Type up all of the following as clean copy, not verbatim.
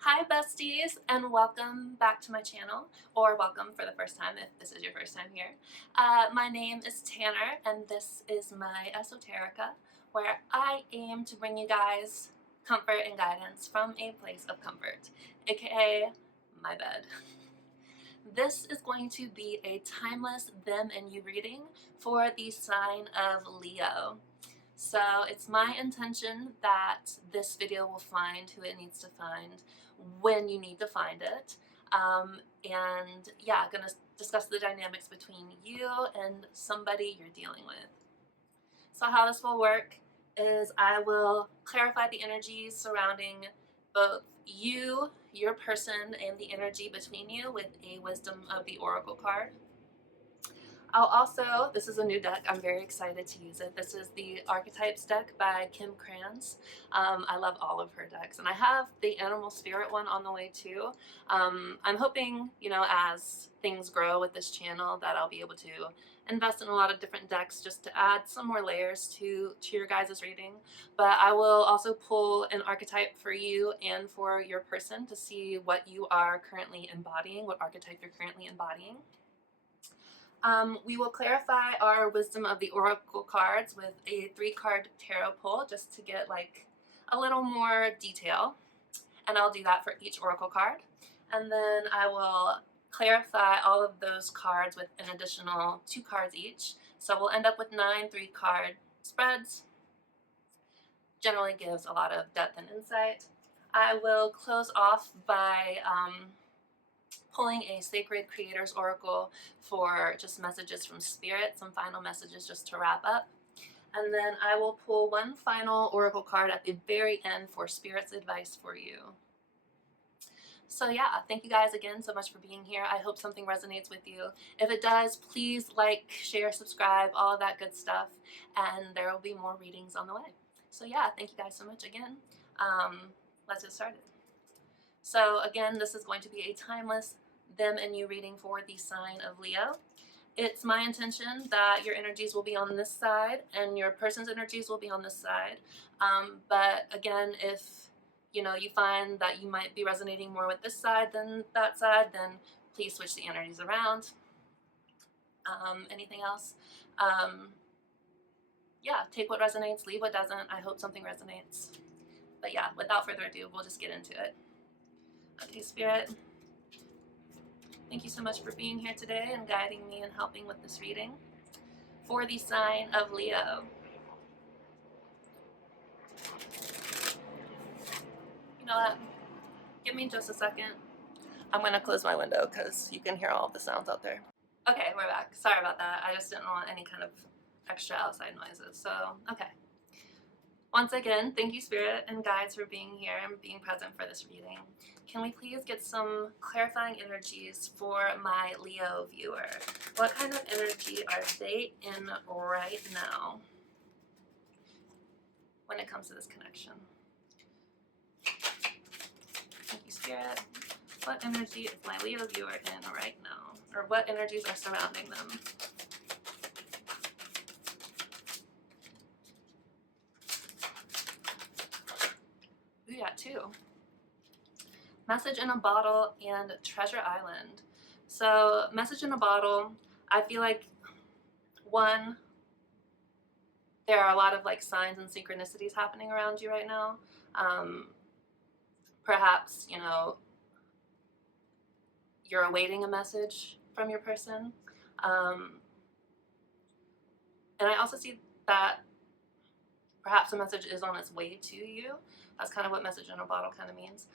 Hi besties, and welcome back to my channel, or welcome for the first time if this is your first time here. My name is Tanner, and this is my Esoterica, where I aim to bring you guys comfort and guidance from a place of comfort, aka my bed. This is going to be a timeless them and you reading for the sign of Leo. So it's my intention that this video will find who it needs to find when you need to find it. And yeah, I'm gonna discuss the dynamics between you and somebody you're dealing with. So how this will work is I will clarify the energies surrounding both you, your person, and the energy between you with a Wisdom of the Oracle card. I'll also, this is a new deck, I'm very excited to use it. This is the Archetypes deck by Kim Krans. I love all of her decks, and I have the Animal Spirit one on the way too. I'm hoping, as things grow with this channel, that I'll be able to invest in a lot of different decks just to add some more layers to your guys' reading. But I will also pull an archetype for you and for your person to see what you are currently embodying, what archetype you're currently embodying. We will clarify our Wisdom of the Oracle cards with a 3-card tarot pull just to get like a little more detail, and I'll do that for each Oracle card. And then I will clarify all of those cards with an additional 2 cards each. So we'll end up with 9 3-card spreads. Generally gives a lot of depth and insight. I will close off by pulling a Sacred Creators Oracle for just messages from Spirit, some final messages just to wrap up. And then I will pull one final Oracle card at the very end for Spirit's advice for you. So yeah, thank you guys again so much for being here. I hope something resonates with you. If it does, please like, share, subscribe, all of that good stuff, and there will be more readings on the way. So yeah, thank you guys so much again. Let's get started. So again, this is going to be a timeless them and you reading for the sign of Leo. It's my intention that your energies will be on this side and your person's energies will be on this side. But again, if you find that you might be resonating more with this side than that side, then please switch the energies around. Anything else? Yeah, take what resonates, leave what doesn't. I hope something resonates. But yeah, without further ado, we'll just get into it. Okay, Spirit, thank you so much for being here today and guiding me and helping with this reading for the sign of Leo. You know what? Give me just a second. I'm going to close my window because you can hear all of the sounds out there. Okay, we're back. Sorry about that. I just didn't want any kind of extra outside noises. So, okay. Once again, thank you, Spirit and guides, for being here and being present for this reading. Can we please get some clarifying energies for my Leo viewer? What kind of energy are they in right now when it comes to this connection? Thank you, Spirit. What energy is my Leo viewer in right now? Or what energies are surrounding them? We got 2. Message in a Bottle and Treasure Island. So Message in a Bottle, I feel like, one, there are a lot of like signs and synchronicities happening around you right now. Perhaps, you're awaiting a message from your person. And I also see that perhaps a message is on its way to you. That's kind of what Message in a Bottle kind of means.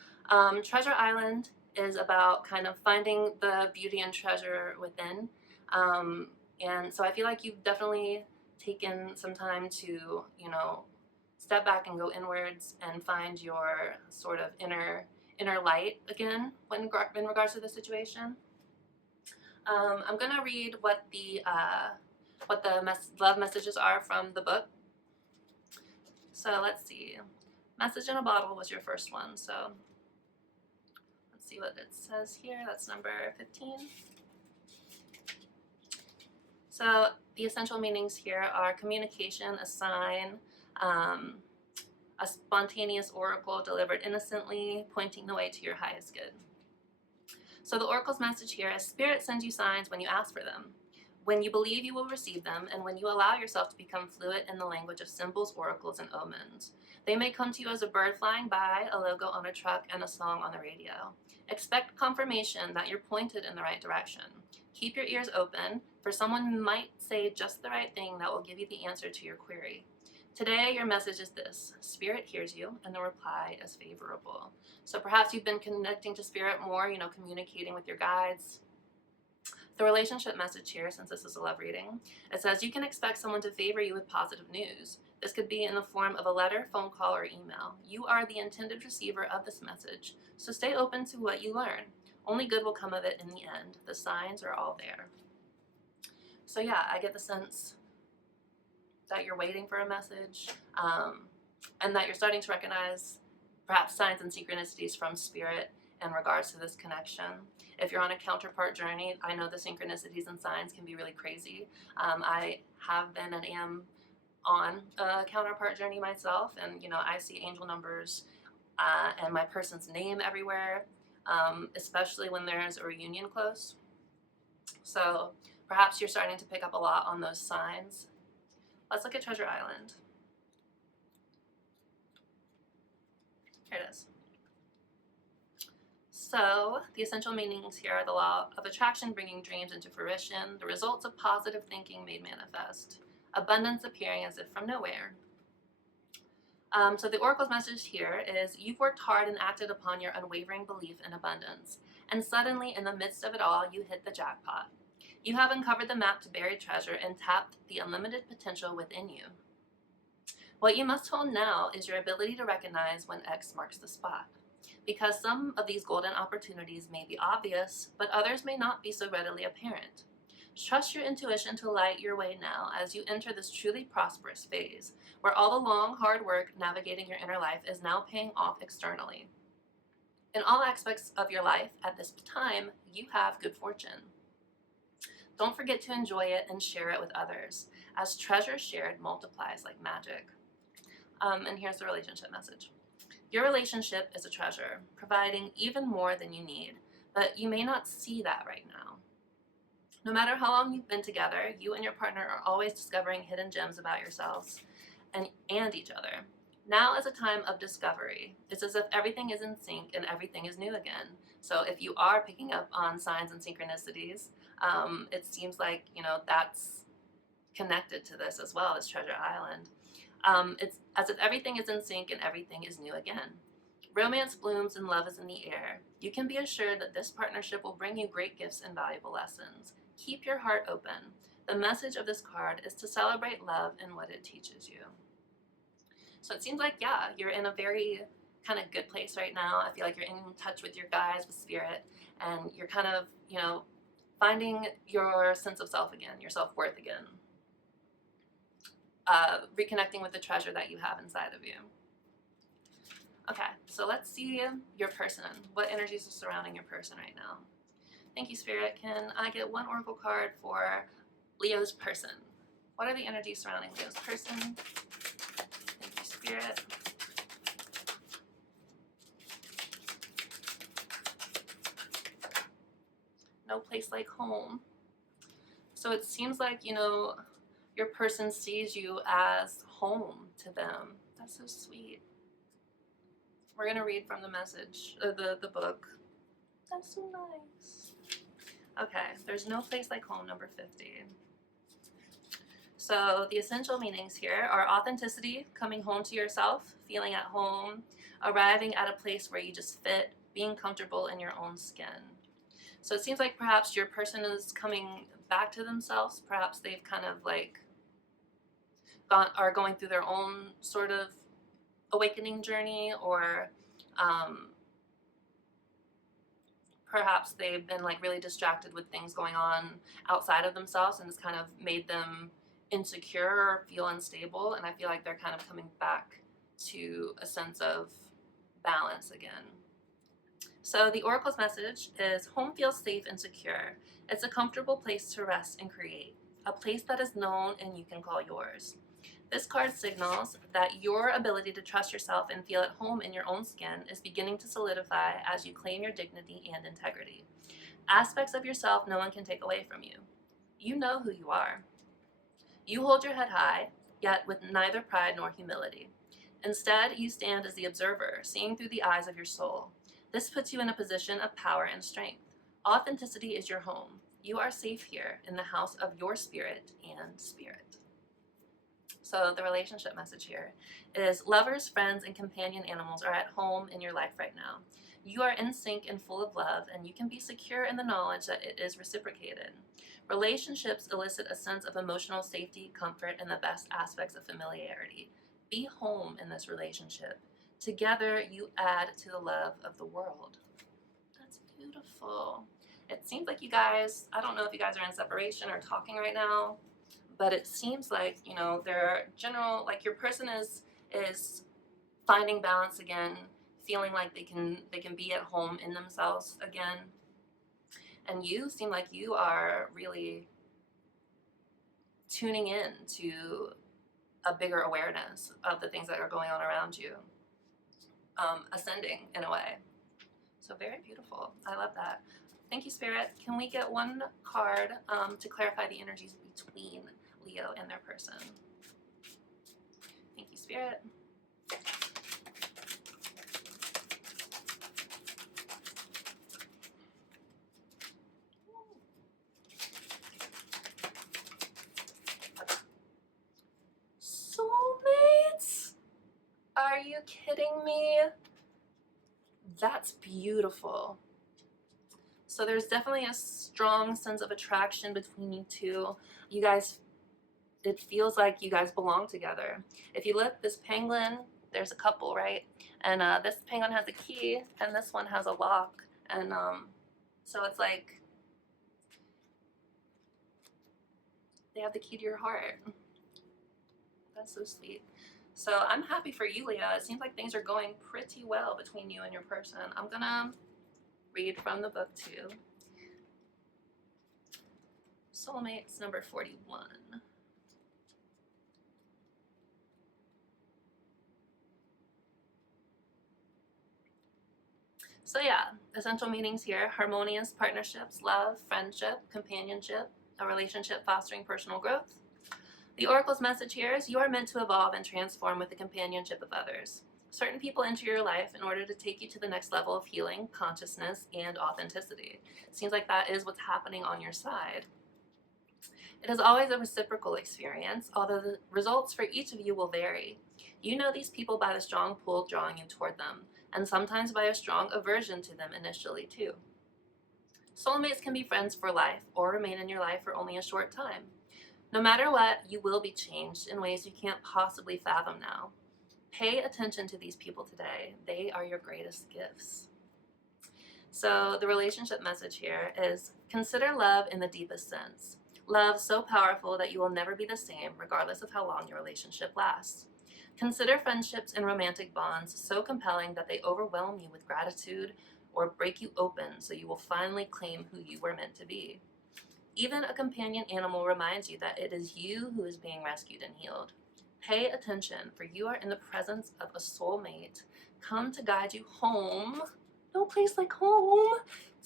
Treasure Island is about kind of finding the beauty and treasure within. And so I feel like you've definitely taken some time to, step back and go inwards and find your sort of inner light again in regards to the situation. I'm going to read what the love messages are from the book. So let's see. Message in a Bottle was your first one. So let's see what it says here. That's number 15. So the essential meanings here are communication, a sign, a spontaneous oracle delivered innocently, pointing the way to your highest good. So the oracle's message here is Spirit sends you signs when you ask for them, when you believe you will receive them, and when you allow yourself to become fluent in the language of symbols, oracles, and omens. They may come to you as a bird flying by, a logo on a truck, and a song on the radio. Expect confirmation that you're pointed in the right direction. Keep your ears open, for someone might say just the right thing that will give you the answer to your query. Today, your message is this: Spirit hears you, and the reply is favorable. So perhaps you've been connecting to Spirit more, communicating with your guides. The relationship message here, since this is a love reading, it says you can expect someone to favor you with positive news. This could be in the form of a letter, phone call, or email. You are the intended receiver of this message, so stay open to what you learn. Only good will come of it in the end. The signs are all there. So yeah, I get the sense that you're waiting for a message, and that you're starting to recognize perhaps signs and synchronicities from Spirit in regards to this connection. If you're on a counterpart journey, I know the synchronicities and signs can be really crazy. I have been and am on a counterpart journey myself, and I see angel numbers and my person's name everywhere, especially when there's a reunion close. So perhaps you're starting to pick up a lot on those signs. Let's look at Treasure Island. Here it is. So the essential meanings here are the law of attraction bringing dreams into fruition, the results of positive thinking made manifest, abundance appearing as if from nowhere. So the oracle's message here is you've worked hard and acted upon your unwavering belief in abundance, and suddenly in the midst of it all, you hit the jackpot. You have uncovered the map to buried treasure and tapped the unlimited potential within you. What you must hone now is your ability to recognize when X marks the spot, because some of these golden opportunities may be obvious, but others may not be so readily apparent. Trust your intuition to light your way now as you enter this truly prosperous phase, where all the long, hard work navigating your inner life is now paying off externally. In all aspects of your life at this time, you have good fortune. Don't forget to enjoy it and share it with others, as treasure shared multiplies like magic. And here's the relationship message. Your relationship is a treasure, providing even more than you need, but you may not see that right now. No matter how long you've been together, you and your partner are always discovering hidden gems about yourselves and each other. Now is a time of discovery. It's as if everything is in sync and everything is new again. So if you are picking up on signs and synchronicities, it seems like, that's connected to this as well as Treasure Island. It's as if everything is in sync and everything is new again. Romance blooms and love is in the air. You can be assured that this partnership will bring you great gifts and valuable lessons. Keep your heart open. The message of this card is to celebrate love and what it teaches you. So it seems like, yeah, you're in a very kind of good place right now. I feel like you're in touch with your guides, with Spirit, and you're kind of, finding your sense of self again, your self-worth again. Reconnecting with the treasure that you have inside of you. Okay, so let's see your person. What energies are surrounding your person right now? Thank you, Spirit. Can I get one oracle card for Leo's person? What are the energies surrounding Leo's person? Thank you, Spirit. No place like home. So it seems like, your person sees you as home to them. That's so sweet. We're going to read from the message, the book. That's so nice. Okay, there's no place like home, number 50. So the essential meanings here are authenticity, coming home to yourself, feeling at home, arriving at a place where you just fit, being comfortable in your own skin. So it seems like perhaps your person is coming back to themselves. Perhaps they've kind of are going through their own sort of awakening journey, or perhaps they've been really distracted with things going on outside of themselves, and it's kind of made them insecure or feel unstable. And I feel like they're kind of coming back to a sense of balance again. So the oracle's message is home feels safe and secure. It's a comfortable place to rest and create, a place that is known and you can call yours. This card signals that your ability to trust yourself and feel at home in your own skin is beginning to solidify as you claim your dignity and integrity. Aspects of yourself no one can take away from you. You know who you are. You hold your head high, yet with neither pride nor humility. Instead, you stand as the observer, seeing through the eyes of your soul. This puts you in a position of power and strength. Authenticity is your home. You are safe here in the house of your spirit and spirit. So the relationship message here is lovers, friends, and companion animals are at home in your life right now. You are in sync and full of love, and you can be secure in the knowledge that it is reciprocated. Relationships elicit a sense of emotional safety, comfort, and the best aspects of familiarity. Be home in this relationship. Together, you add to the love of the world. That's beautiful. It seems like you guys, I don't know if you guys are in separation or talking right now, but it seems like, you know, their general, like your person is finding balance again, feeling like they can be at home in themselves again. And you seem like you are really tuning in to a bigger awareness of the things that are going on around you, ascending in a way. So very beautiful. I love that. Thank you, Spirit. Can we get one card to clarify the energies between Leo and their person? Thank you, Spirit. Soulmates? Are you kidding me? That's beautiful. So there's definitely a strong sense of attraction between you two. You guys, it feels like you guys belong together. If you look, this penguin, there's a couple, right? And this penguin has a key, and this one has a lock. And so it's like they have the key to your heart. That's so sweet. So I'm happy for you, Leo. It seems like things are going pretty well between you and your person. I'm gonna read from the book too. Soulmates number 41. So yeah, essential meanings here: harmonious partnerships, love, friendship, companionship, a relationship fostering personal growth. The Oracle's message here is you are meant to evolve and transform with the companionship of others. Certain people enter your life in order to take you to the next level of healing, consciousness, and authenticity. Seems like that is what's happening on your side. It is always a reciprocal experience, although the results for each of you will vary. You know these people by the strong pull drawing you toward them, and sometimes by a strong aversion to them initially too. Soulmates can be friends for life or remain in your life for only a short time. No matter what, you will be changed in ways you can't possibly fathom now. Pay attention to these people today. They are your greatest gifts. So the relationship message here is consider love in the deepest sense. Love so powerful that you will never be the same regardless of how long your relationship lasts. Consider friendships and romantic bonds so compelling that they overwhelm you with gratitude or break you open so you will finally claim who you were meant to be. Even a companion animal reminds you that it is you who is being rescued and healed. Pay attention, for you are in the presence of a soulmate come to guide you home, no place like home,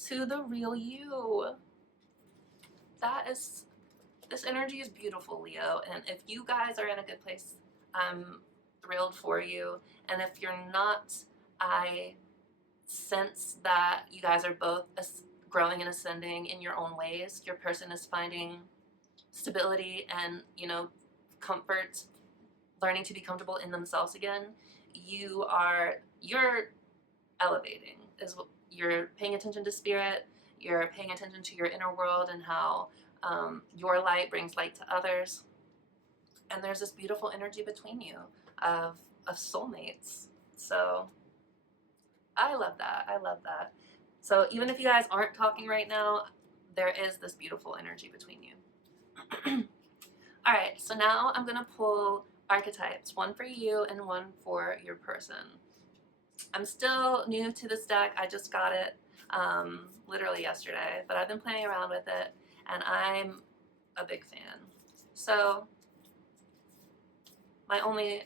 to the real you. This energy is beautiful, Leo, and if you guys are in a good place, I'm thrilled for you. And if you're not, I sense that you guys are both growing and ascending in your own ways. Your person is finding stability and, comfort, learning to be comfortable in themselves again. You're elevating. You're paying attention to spirit. You're paying attention to your inner world and how your light brings light to others. And there's this beautiful energy between you of soulmates. So I love that. I love that. So even if you guys aren't talking right now, there is this beautiful energy between you. All right, so now I'm going to pull archetypes, one for you and one for your person. I'm still new to this deck. I just got it literally yesterday, but I've been playing around with it, and I'm a big fan. So My only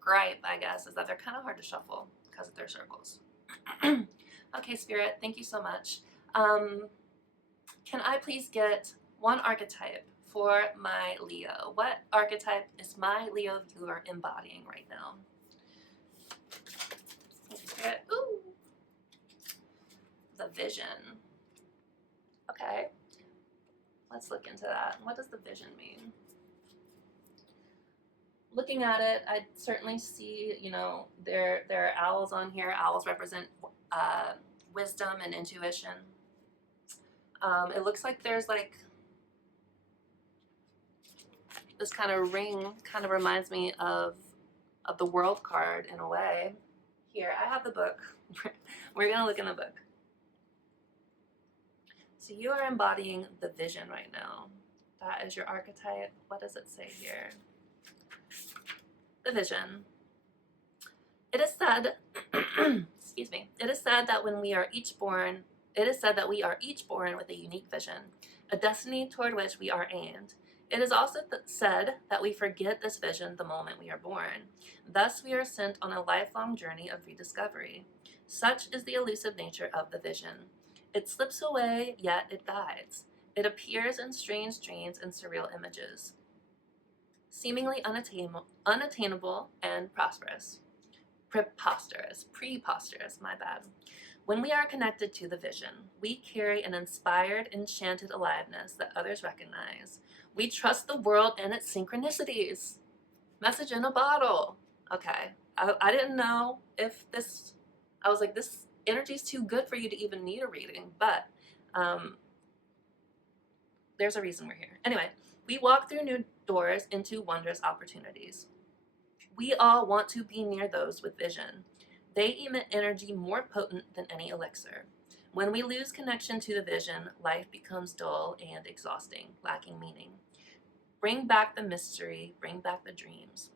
gripe, I guess, is that they're kind of hard to shuffle because of their circles. Okay, Spirit, thank you so much. Can I please get one archetype for my Leo? What archetype is my Leo viewer embodying right now? Thank you, Spirit. Ooh. The vision. Okay. Let's look into that. What does the vision mean? Looking at it, I certainly see, you know, there are owls on here. Owls represent wisdom and intuition. It looks like there's like this kind of ring, kind of reminds me of the World card in a way. Here, I have the book. We're gonna look in the book. So you are embodying the vision right now. That is your archetype. What does it say here? The vision. It is said, excuse me, it is said that when we are each born, it is said that we are each born with a unique vision, a destiny toward which we are aimed. It is also said that we forget this vision the moment we are born. Thus, we are sent on a lifelong journey of rediscovery. Such is the elusive nature of the vision. It slips away, yet it guides. It appears in strange dreams and surreal images, seemingly unattainable and preposterous, my bad. When we are connected to the vision, we carry an inspired, enchanted aliveness that others recognize. We trust the world and its synchronicities. Message in a bottle. Okay, I didn't know if this, I was like, this energy is too good for you to even need a reading, but there's a reason we're here. Anyway, we walk through new doors into wondrous opportunities. We all want to be near those with vision. They emit energy more potent than any elixir. When we lose connection to the vision, life becomes dull and exhausting, lacking meaning. Bring back the mystery, bring back the dreams.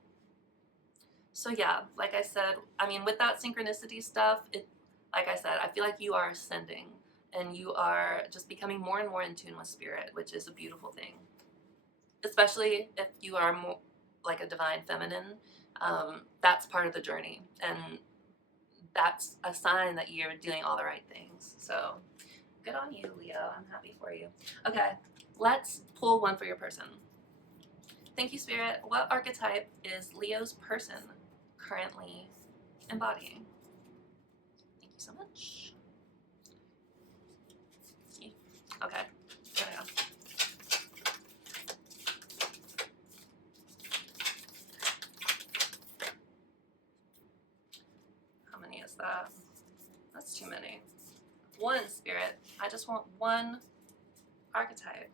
So yeah, like I said, I mean, with that synchronicity stuff, like I said, I feel like you are ascending and you are just becoming more and more in tune with spirit, which is a beautiful thing. Especially if you are more like a divine feminine, that's part of the journey. And that's a sign that you're doing all the right things. So good on you, Leo. I'm happy for you. Okay, let's pull one for your person. Thank you, Spirit. What archetype is Leo's person currently embodying? Thank you so much. Okay, there we go. How many is that? That's too many. One, Spirit. I just want one archetype.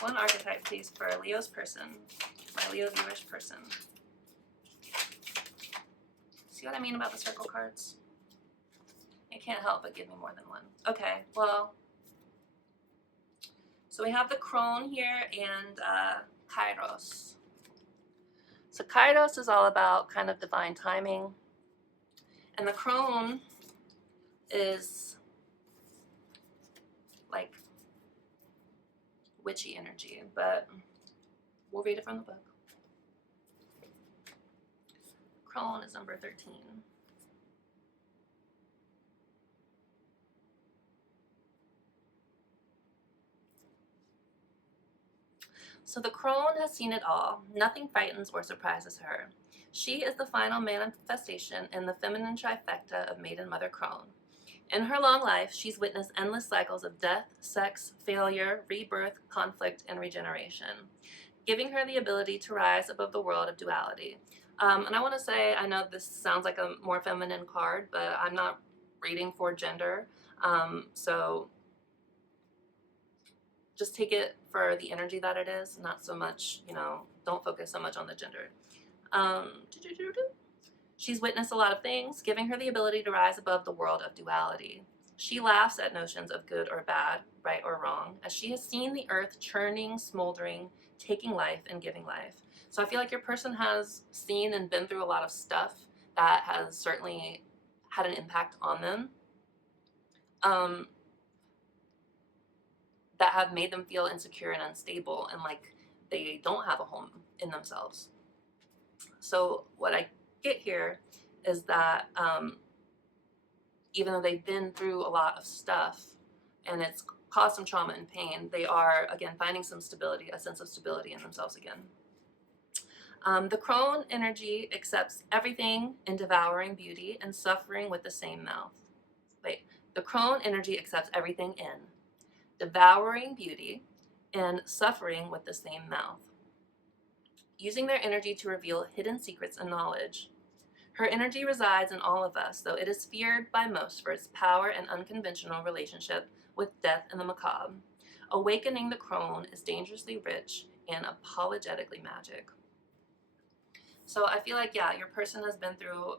One archetype, please, for Leo's person, my Leo viewer's person. See what I mean about the circle cards? It can't help but give me more than one. Okay, well, so we have the crone here and kairos. So kairos is all about kind of divine timing, and the crone is like witchy energy, but we'll read it from the book. Crone is number 13. So the crone has seen it all. Nothing frightens or surprises her. She is the final manifestation in the feminine trifecta of Maiden Mother Crone. In her long life, she's witnessed endless cycles of death, sex, failure, rebirth, conflict, and regeneration, giving her the ability to rise above the world of duality. And I want to say, I know this sounds like a more feminine card, but I'm not reading for gender. So just take it for the energy that it is, not so much, you know, don't focus so much on the gender. She's witnessed a lot of things, giving her the ability to rise above the world of duality. She laughs at notions of good or bad, right or wrong, as she has seen the earth churning, smoldering, taking life and giving life. So I feel like your person has seen and been through a lot of stuff that has certainly had an impact on them, that have made them feel insecure and unstable and like they don't have a home in themselves. So what I get here is that even though they've been through a lot of stuff and it's caused some trauma and pain, they are, again, finding some stability, a sense of stability in themselves again. The crone energy accepts everything in devouring beauty and suffering with the same mouth. Wait, the crone energy accepts everything in devouring beauty and suffering with the same mouth, using their energy to reveal hidden secrets and knowledge. Her energy resides in all of us, though it is feared by most for its power and unconventional relationship with death and the macabre. Awakening the crone is dangerously rich and apologetically magic. So I feel like, yeah, your person has been through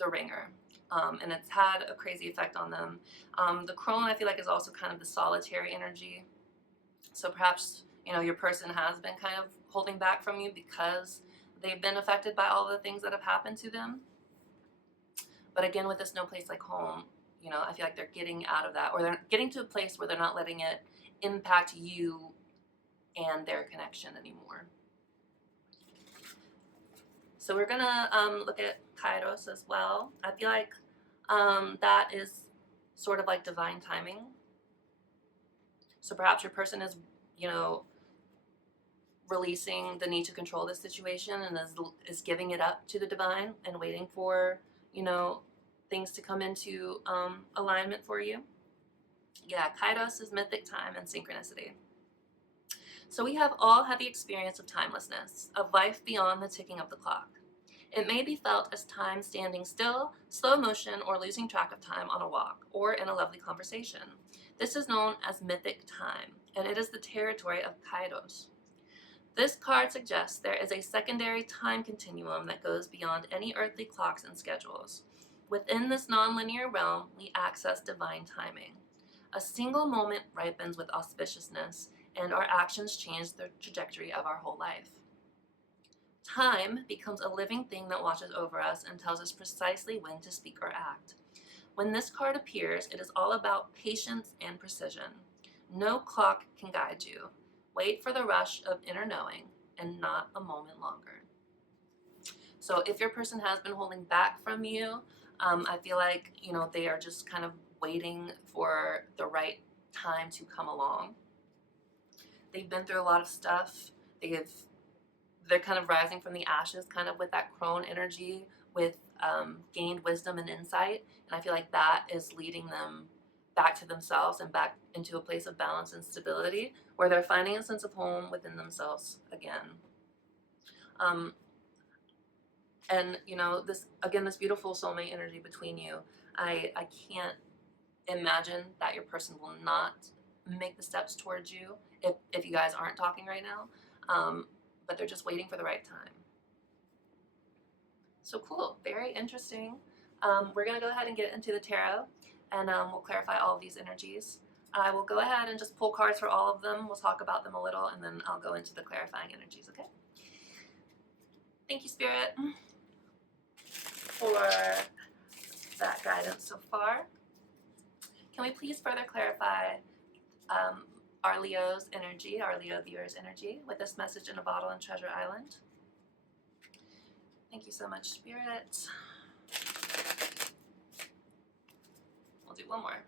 the ringer, and it's had a crazy effect on them. The crone, I feel like, is also kind of the solitary energy. So perhaps, your person has been kind of holding back from you because they've been affected by all the things that have happened to them. But again, with this no place like home, I feel like they're getting out of that, or they're getting to a place where they're not letting it impact you and their connection anymore. So we're gonna look at Kairos as well. I feel like that is sort of like divine timing. So perhaps your person is, releasing the need to control this situation and is giving it up to the divine and waiting for, things to come into alignment for you. Yeah, Kairos is mythic time and synchronicity. So we have all had the experience of timelessness, of life beyond the ticking of the clock. It may be felt as time standing still, slow motion, or losing track of time on a walk or in a lovely conversation. This is known as mythic time, and it is the territory of Kairos. This card suggests there is a secondary time continuum that goes beyond any earthly clocks and schedules. Within this nonlinear realm, we access divine timing. A single moment ripens with auspiciousness, and our actions change the trajectory of our whole life. Time becomes a living thing that watches over us and tells us precisely when to speak or act. When this card appears, it is all about patience and precision. No clock can guide you. Wait for the rush of inner knowing and not a moment longer. So if your person has been holding back from you, I feel like, they are just kind of waiting for the right time to come along. They've been through a lot of stuff. They're kind of rising from the ashes, kind of with that crone energy, with gained wisdom and insight. And I feel like that is leading them back to themselves and back into a place of balance and stability where they're finding a sense of home within themselves again. And this beautiful soulmate energy between you, I can't imagine that your person will not make the steps towards you if you guys aren't talking right now, but they're just waiting for the right time. So cool, very interesting. We're gonna go ahead and get into the tarot, and we'll clarify all of these energies. I will go ahead and just pull cards for all of them. We'll talk about them a little, and then I'll go into the clarifying energies, okay? Thank you, Spirit, for that guidance so far. Can we please further clarify our Leo's energy, our Leo viewers' energy, with this message in a bottle on Treasure Island? Thank you so much, Spirit. We'll do one more.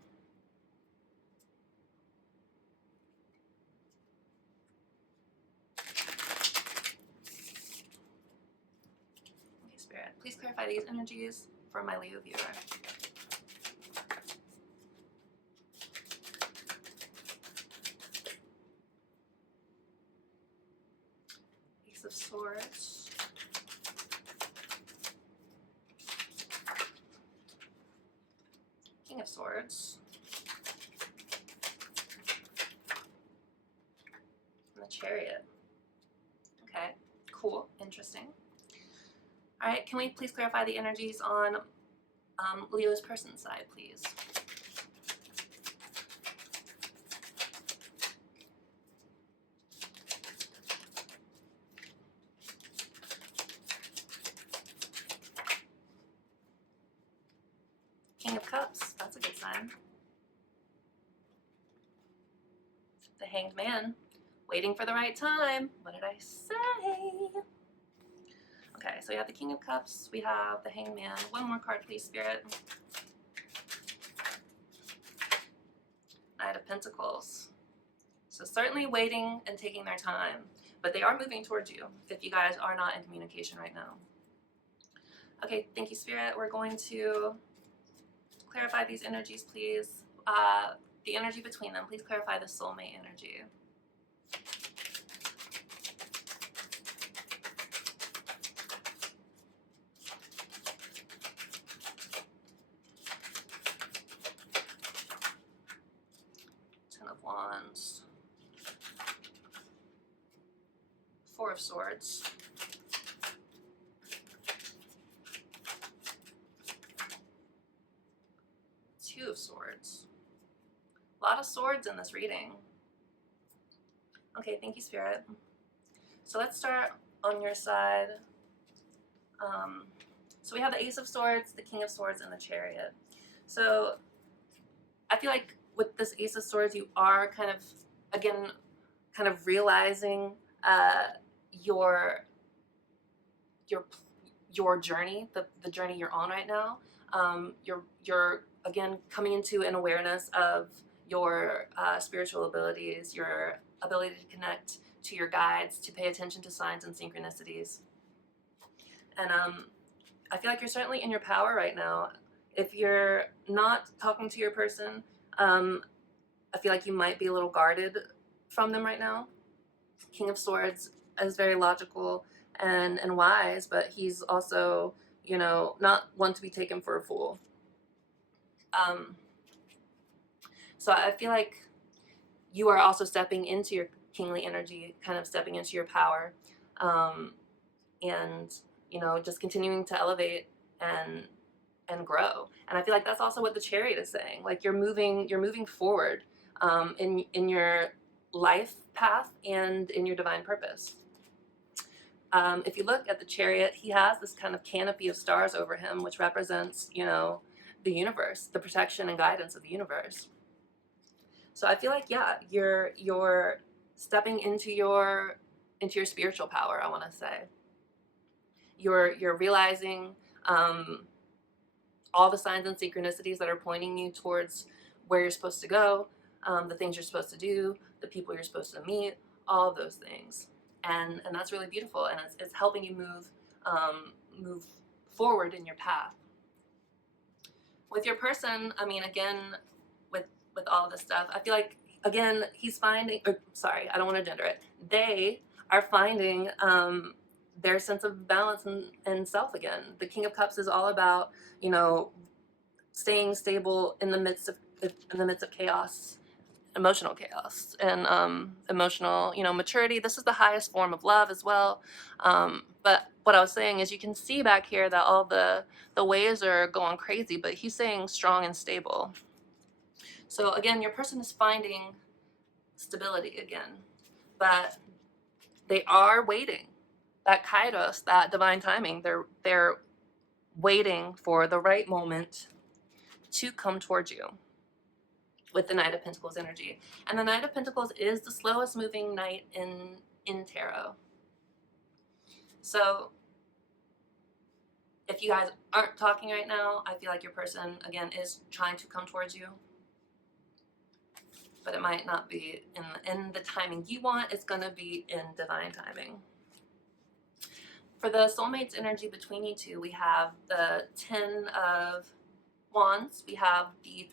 Okay, Spirit, please clarify these energies for my Leo viewer. Ace of Swords. King of Swords. And the Chariot. Okay, cool, interesting. All right, can we please clarify the energies on Leo's person side, please? King of Cups, that's a good sign. The Hanged Man, waiting for the right time. What did I say? Okay, so we have the King of Cups, we have the Hanged Man. One more card, please, Spirit. Knight of Pentacles. So certainly waiting and taking their time, but they are moving towards you if you guys are not in communication right now. Okay, thank you, Spirit. We're going to clarify these energies, please. The energy between them. Please clarify the soulmate energy. Ten of Wands. Four of Swords. Two of Swords. A lot of swords in this reading. Okay, thank you, Spirit. So let's start on your side. So we have the Ace of Swords, the King of Swords, and the Chariot. So I feel like with this Ace of Swords, you are kind of, again, kind of realizing your journey, the journey you're on right now. You're again coming into an awareness of your spiritual abilities, your ability to connect to your guides, to pay attention to signs and synchronicities. And I feel like you're certainly in your power right now. If you're not talking to your person, I feel like you might be a little guarded from them right now. King of Swords is very logical and wise, but he's also, you know, not one to be taken for a fool. So I feel like you are also stepping into your kingly energy, kind of stepping into your power, and, you know, just continuing to elevate and grow. And I feel like that's also what the Chariot is saying. Like you're moving forward in your life path and in your divine purpose. If you look at the Chariot, he has this kind of canopy of stars over him, which represents, you know, the universe, the protection and guidance of the universe. So I feel like, yeah, you're stepping into your spiritual power, I want to say. You're realizing all the signs and synchronicities that are pointing you towards where you're supposed to go, the things you're supposed to do, the people you're supposed to meet, all of those things. And that's really beautiful, and it's helping you move forward in your path. With your person, I mean, again, with all of this stuff, I feel like, again, he's finding, or sorry, I don't want to gender it. They are finding their sense of balance and self again. The King of Cups is all about, you know, staying stable in the midst of chaos, emotional chaos, and emotional, you know, maturity. This is the highest form of love as well. But what I was saying is, you can see back here that all the waves are going crazy, but he's saying strong and stable. So again, your person is finding stability again, but they are waiting. That kairos, that divine timing, they're waiting for the right moment to come towards you with the Knight of Pentacles energy. And the Knight of Pentacles is the slowest moving knight in tarot. So if you guys aren't talking right now, I feel like your person, again, is trying to come towards you. But it might not be in the timing you want. It's going to be in divine timing. For the soulmates energy between you two, we have the 10 of Wands, we have the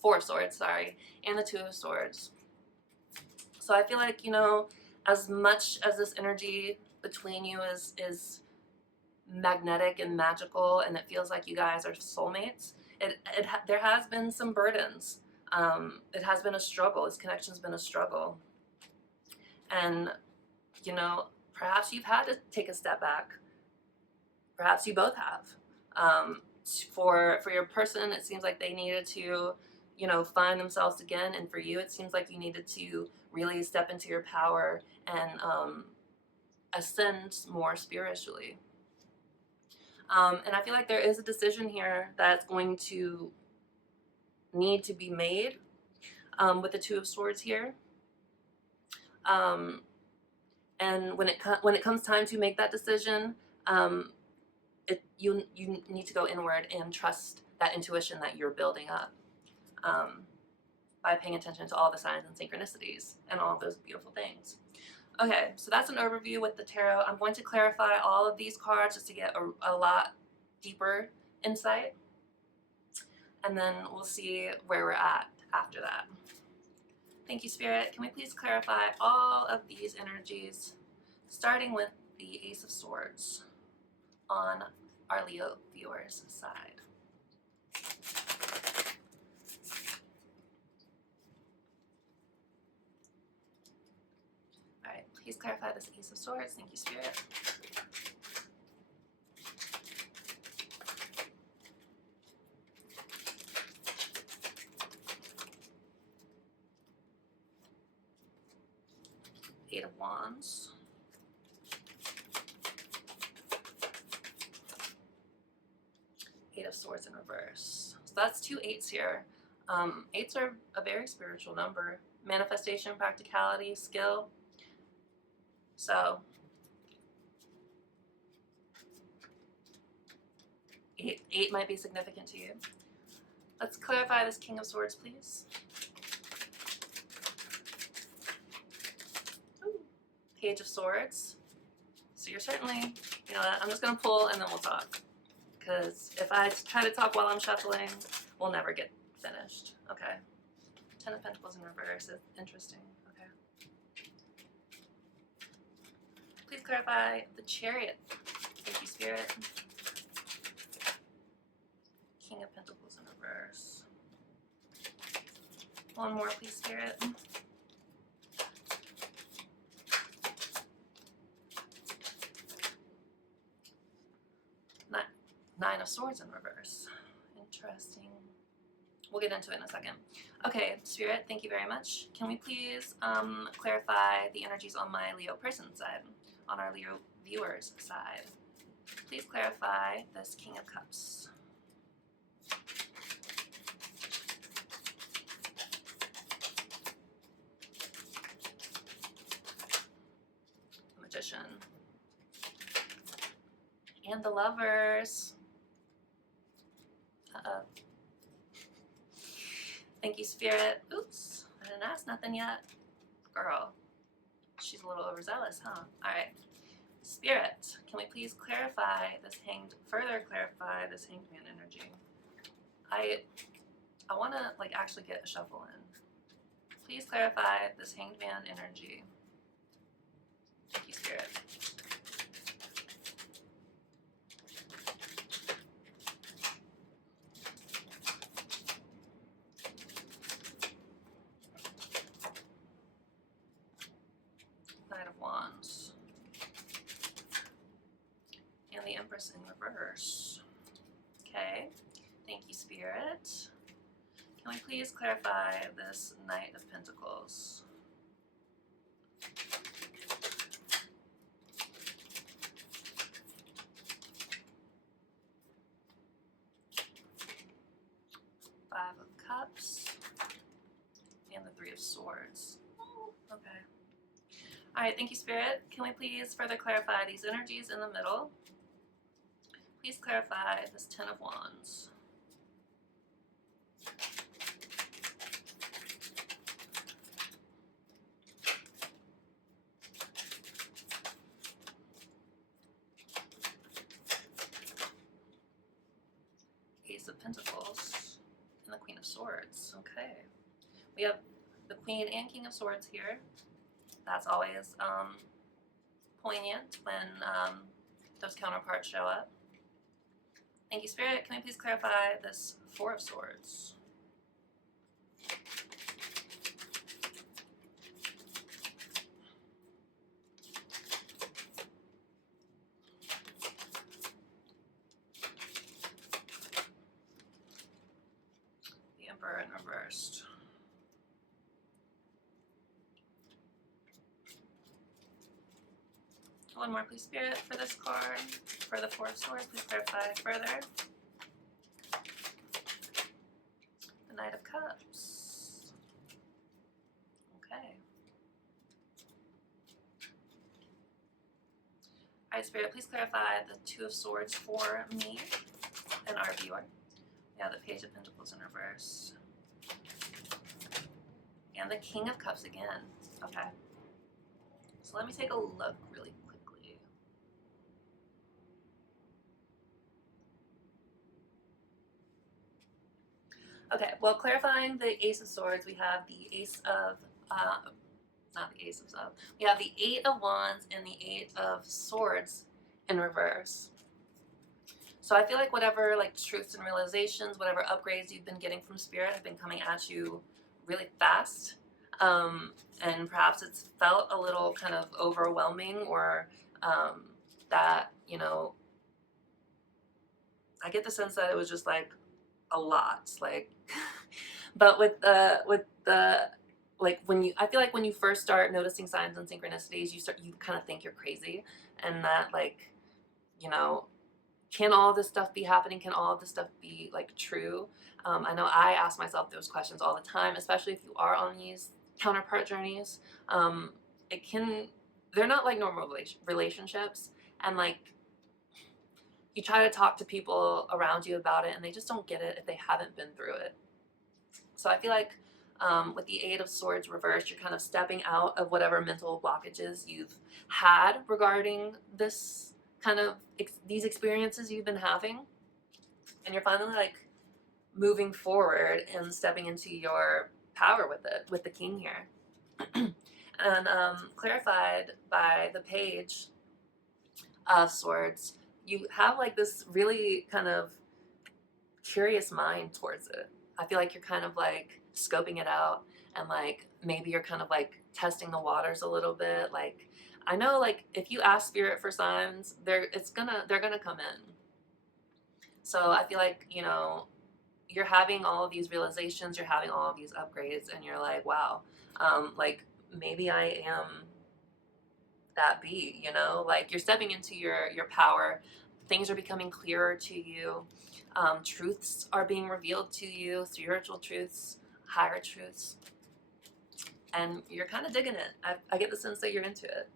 4 of Swords, sorry, and the 2 of Swords. So I feel like, you know, as much as this energy between you is magnetic and magical, and it feels like you guys are soulmates, there has been some burdens. It has been a struggle. This connection's been a struggle. And, you know, perhaps you've had to take a step back. Perhaps you both have. For your person, it seems like they needed to, you know, find themselves again. And for you, it seems like you needed to really step into your power and ascend more spiritually. And I feel like there is a decision here that's going to need to be made with the Two of Swords here. And when it comes time to make that decision, you need to go inward and trust that intuition that you're building up by paying attention to all the signs and synchronicities and all of those beautiful things. Okay, so that's an overview with the tarot. I'm going to clarify all of these cards just to get a lot deeper insight, and then we'll see where we're at after that. Thank you, Spirit. Can we please clarify all of these energies, starting with the Ace of Swords on our Leo viewers' side? All right, please clarify this Ace of Swords. Thank you, Spirit. Eight of Wands. Eight of Swords in reverse. So that's two eights here. Eights are a very spiritual number. Manifestation, practicality, skill. So eight might be significant to you. Let's clarify this King of Swords, please. Ooh. Page of Swords. So you're certainly, you know what, I'm just going to pull and then we'll talk. Because if I try to talk while I'm shuffling, we'll never get finished. Okay. Ten of Pentacles in reverse is interesting. Okay. Please clarify the Chariot. Thank you, Spirit. King of Pentacles in reverse. One more, please, Spirit. Nine of Swords in reverse. Interesting. We'll get into it in a second. Okay, Spirit, thank you very much. Can we please clarify the energies on my Leo person side, on our Leo viewers side? Please clarify this King of Cups. Magician. And the Lovers. Uh-oh. Thank you, Spirit. Oops, I didn't ask nothing yet. Girl, she's a little overzealous, huh? All right. Spirit, can we please clarify this further clarify this Hanged Man energy? I want to like actually get a shuffle in. Please clarify this Hanged Man energy. Thank you, Spirit. Knight of Wands. And the Empress in reverse. Okay. Thank you, Spirit. Can we please clarify this Knight of Pentacles? Five of Cups. And the Three of Swords. Oh, okay. All right, thank you, Spirit. Can we please further clarify these energies in the middle? Please clarify this Ten of Wands. Ace of Pentacles and the Queen of Swords. Okay. We have the Queen and King of Swords here. That's always poignant when those counterparts show up. Thank you, Spirit. Can we please clarify this Four of Swords? The Emperor in reversed. One more, please, Spirit, for this card. For the Four of Swords, please clarify further. The Knight of Cups. Okay. Alright, Spirit, please clarify the Two of Swords for me and our viewer. Yeah, the Page of Pentacles in reverse. And the King of Cups again. Okay. So let me take a look really quickly. Okay, well, clarifying the Ace of Swords, we have the Ace of, not the Ace of Swords, we have the Eight of Wands and the Eight of Swords in reverse. So I feel like whatever like truths and realizations, whatever upgrades you've been getting from Spirit have been coming at you really fast. And perhaps it's felt a little kind of overwhelming, or that, you know, I get the sense that it was just like a lot, like, but with the like when you, I feel like when you first start noticing signs and synchronicities, you kind of think you're crazy, and that, like, you know, can all this stuff be happening? Can all this stuff be like true? I know I ask myself those questions all the time, especially if you are on these counterpart journeys. They're not like normal relationships, and like you try to talk to people around you about it and they just don't get it if they haven't been through it. So I feel like with the Eight of Swords reversed, you're kind of stepping out of whatever mental blockages you've had regarding this kind of these experiences you've been having, and you're finally like moving forward and stepping into your power with it, with the King here. And clarified by the Page of Swords, you have like this really kind of curious mind towards it. I feel like you're kind of like scoping it out, and like maybe you're kind of like testing the waters a little bit. Like, I know, like, if you ask Spirit for signs, they're gonna come in. So I feel like, you know, you're having all of these realizations, you're having all of these upgrades, and you're like, wow, like maybe I am that bee, you know, like you're stepping into your power. Things are becoming clearer to you. Truths are being revealed to you, spiritual truths, higher truths, and you're kind of digging it. I get the sense that you're into it.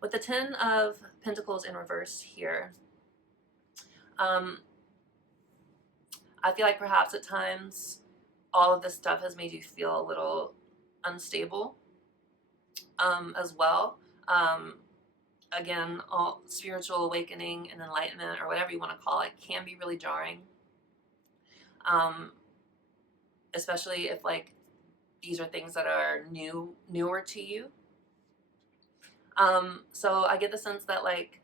With the Ten of Pentacles in reverse here, I feel like perhaps at times all of this stuff has made you feel a little unstable as well. Again, all spiritual awakening and enlightenment, or whatever you want to call it, can be really jarring. Especially if like these are things that are newer to you. So I get the sense that like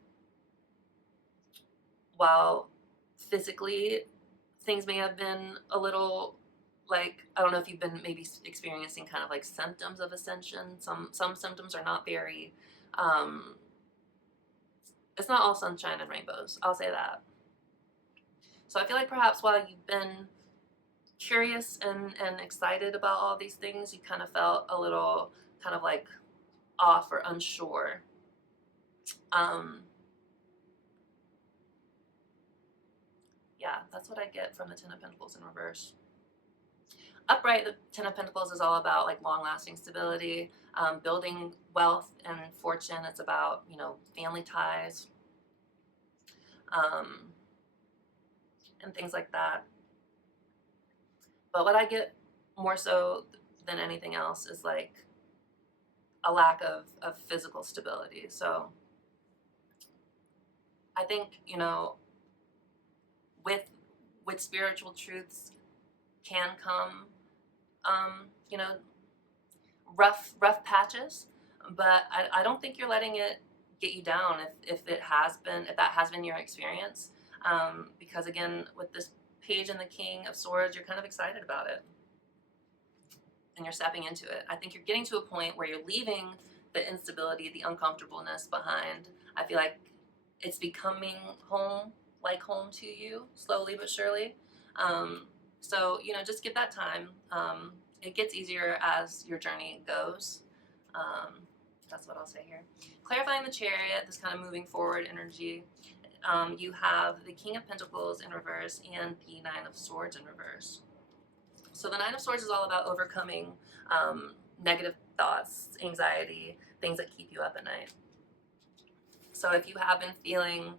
while physically things may have been a little, like, I don't know if you've been maybe experiencing kind of like symptoms of ascension. Some symptoms are not very, it's not all sunshine and rainbows, I'll say that. So I feel like perhaps while you've been curious and excited about all these things, you kind of felt a little kind of like off or unsure. Yeah, that's what I get from the Ten of Pentacles in reverse. Upright, the Ten of Pentacles is all about like long-lasting stability, building wealth and fortune. It's about, you know, family ties, and things like that. But what I get more so than anything else is like a lack of physical stability. So I think, you know, with spiritual truths can come, you know, rough patches, but I don't think you're letting it get you down if that has been your experience, because again, with this Page and the King of Swords, you're kind of excited about it and you're stepping into it. I think you're getting to a point where you're leaving the instability, the uncomfortableness behind. I feel like it's becoming home to you, slowly but surely. So, you know, just give that time. It gets easier as your journey goes. That's what I'll say here. Clarifying the Chariot, this kind of moving forward energy. You have the King of Pentacles in reverse and the Nine of Swords in reverse. So the Nine of Swords is all about overcoming negative thoughts, anxiety, things that keep you up at night. So if you have been feeling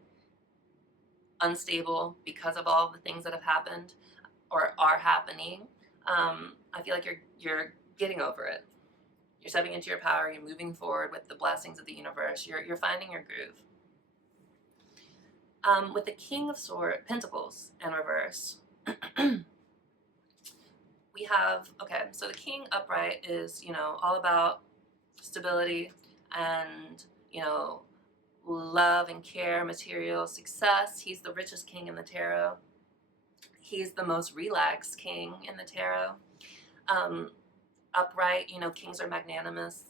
unstable because of all the things that have happened or are happening, I feel like you're getting over it. You're stepping into your power. You're moving forward with the blessings of the universe. You're finding your groove. With the King of Pentacles in reverse, we have, okay, so the King upright is, all about stability and, love and care, material success. He's the richest king in the tarot. He's the most relaxed king in the tarot. Upright, kings are magnanimous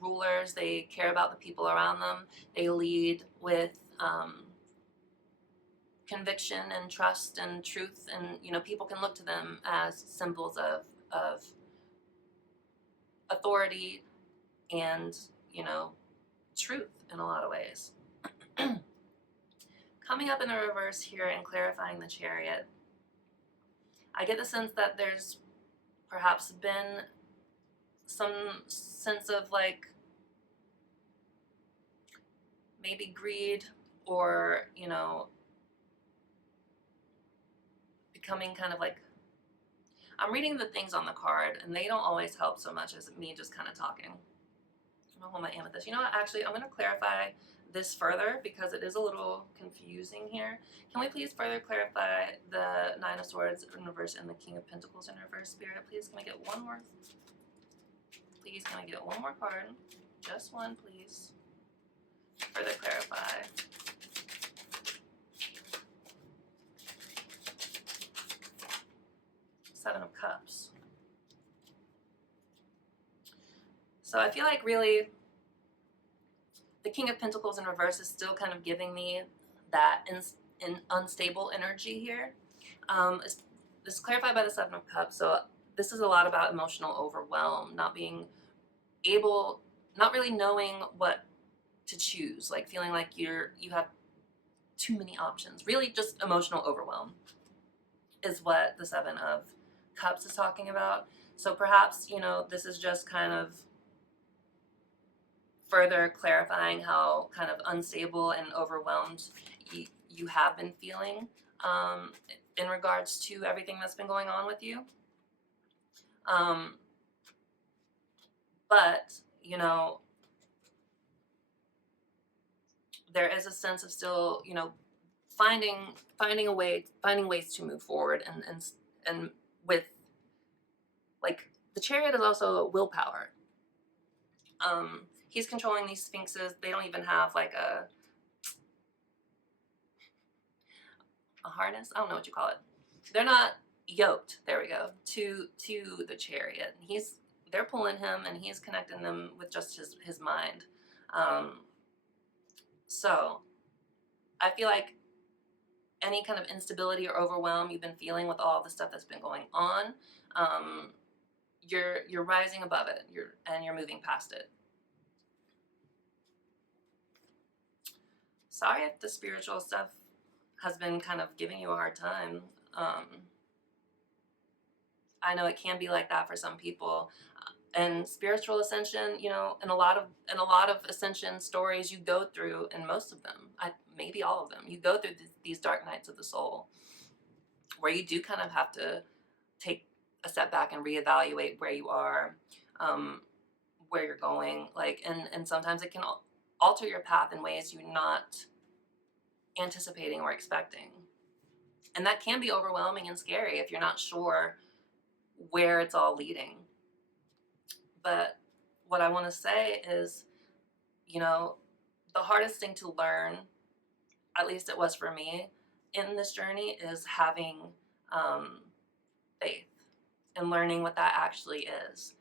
rulers. They care about the people around them. They lead with conviction and trust and truth, and people can look to them as symbols of authority and truth in a lot of ways. Coming up in the reverse here and clarifying the Chariot, I get the sense that there's perhaps been some sense of like maybe greed or becoming kind of like, I'm reading the things on the card and they don't always help so much as me just kind of talking. I'm gonna hold my amethyst. You know what, actually I'm gonna clarify this further because it is a little confusing here. Can we please further clarify the Nine of Swords in reverse and the King of Pentacles in reverse, Spirit? Please, can we get one more? Please, can I get one more card? Just one, please. Further clarify. Seven of Cups. So I feel like really the King of Pentacles in reverse is still kind of giving me that in unstable energy here. This is clarified by the Seven of Cups. So this is a lot about emotional overwhelm, not being able, not really knowing what to choose, like feeling like you have too many options. Really just emotional overwhelm is what the Seven of Cups is talking about. So perhaps, this is just kind of further clarifying how kind of unstable and overwhelmed you have been feeling in regards to everything that's been going on with you. But, there is a sense of still, finding ways to move forward and with, like, the Chariot is also willpower. He's controlling these sphinxes. They don't even have like a harness. I don't know what you call it. They're not yoked. There we go. To the Chariot. They're pulling him and he's connecting them with just his mind. So I feel like any kind of instability or overwhelm you've been feeling with all the stuff that's been going on, you're rising above it. You're moving past it. Sorry if the spiritual stuff has been kind of giving you a hard time. I know it can be like that for some people. And spiritual ascension, in a lot of ascension stories you go through, and most of them, maybe all of them, you go through these dark nights of the soul, where you do kind of have to take a step back and reevaluate where you are, where you're going, like, and sometimes it can alter your path in ways you're not anticipating or expecting. And that can be overwhelming and scary if you're not sure where it's all leading. But what I want to say is, the hardest thing to learn, at least it was for me in this journey, is having faith and learning what that actually is.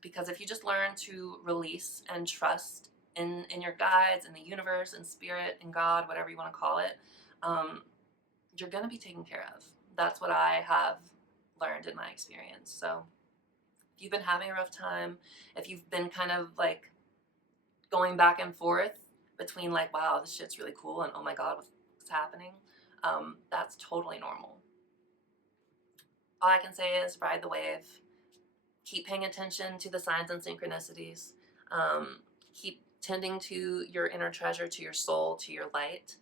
Because if you just learn to release and trust in your guides, in the universe, in spirit, in God, whatever you want to call it, you're going to be taken care of. That's what I have learned in my experience. So If you've been having a rough time, if you've been kind of like going back and forth between like, wow, this shit's really cool, and oh my god, what's happening, that's totally normal. All I can say is ride the wave. Keep paying attention to the signs and synchronicities. Keep tending to your inner treasure, to your soul, to your light,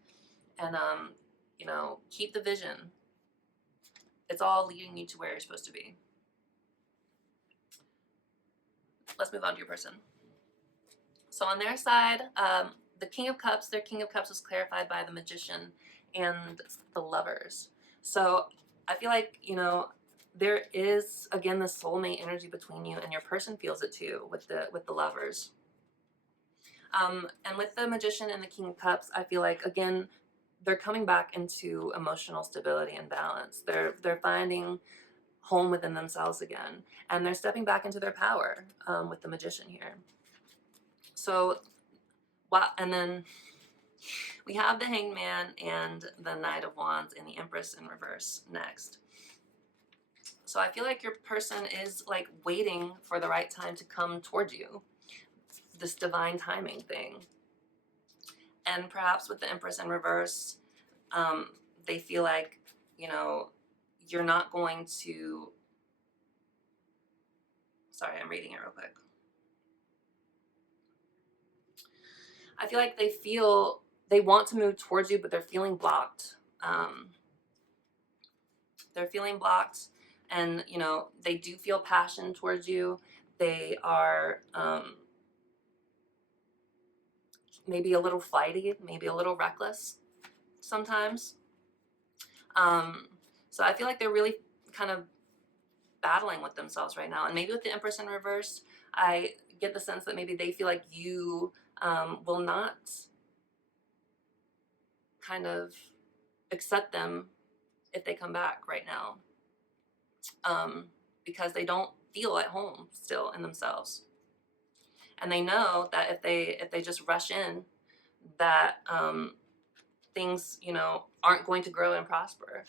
and you know, keep the vision. It's all leading you to where you're supposed to be. Let's move on to your person. So on their side, the King of Cups, their King of Cups was clarified by the Magician and the Lovers. So I feel like, you know, there is, again, the soulmate energy between you, and your person feels it too with the Lovers. And with the Magician and the King of Cups, I feel like, again, they're coming back into emotional stability and balance. They're finding home within themselves again, and they're stepping back into their power with the Magician here. So, and then we have the Hangman and the Knight of Wands and the Empress in reverse next. So I feel like your person is like waiting for the right time to come towards you, this divine timing thing. And perhaps with the Empress in reverse, they feel like, you know, you're not going to, sorry, I'm reading it real quick. I feel like they want to move towards you, but they're feeling blocked. They're feeling blocked, and, you know, they do feel passion towards you. They are maybe a little flighty, maybe a little reckless sometimes. So I feel like they're really kind of battling with themselves right now. And maybe with the Empress in reverse, I get the sense that maybe they feel like you will not kind of accept them if they come back right now, because they don't feel at home still in themselves, and they know that if they just rush in, that things, you know, aren't going to grow and prosper.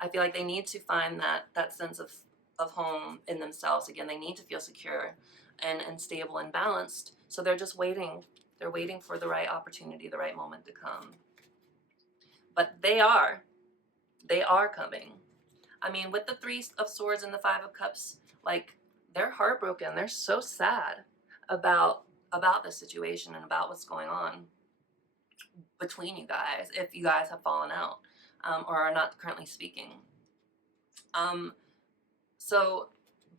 I feel like they need to find that sense of home in themselves again. They need to feel secure and stable and balanced. So they're just waiting. They're waiting for the right opportunity, the right moment to come. But they are coming. I mean, with the Three of Swords and the Five of Cups, like, they're heartbroken. They're so sad about this situation and about what's going on between you guys, if you guys have fallen out or are not currently speaking. So,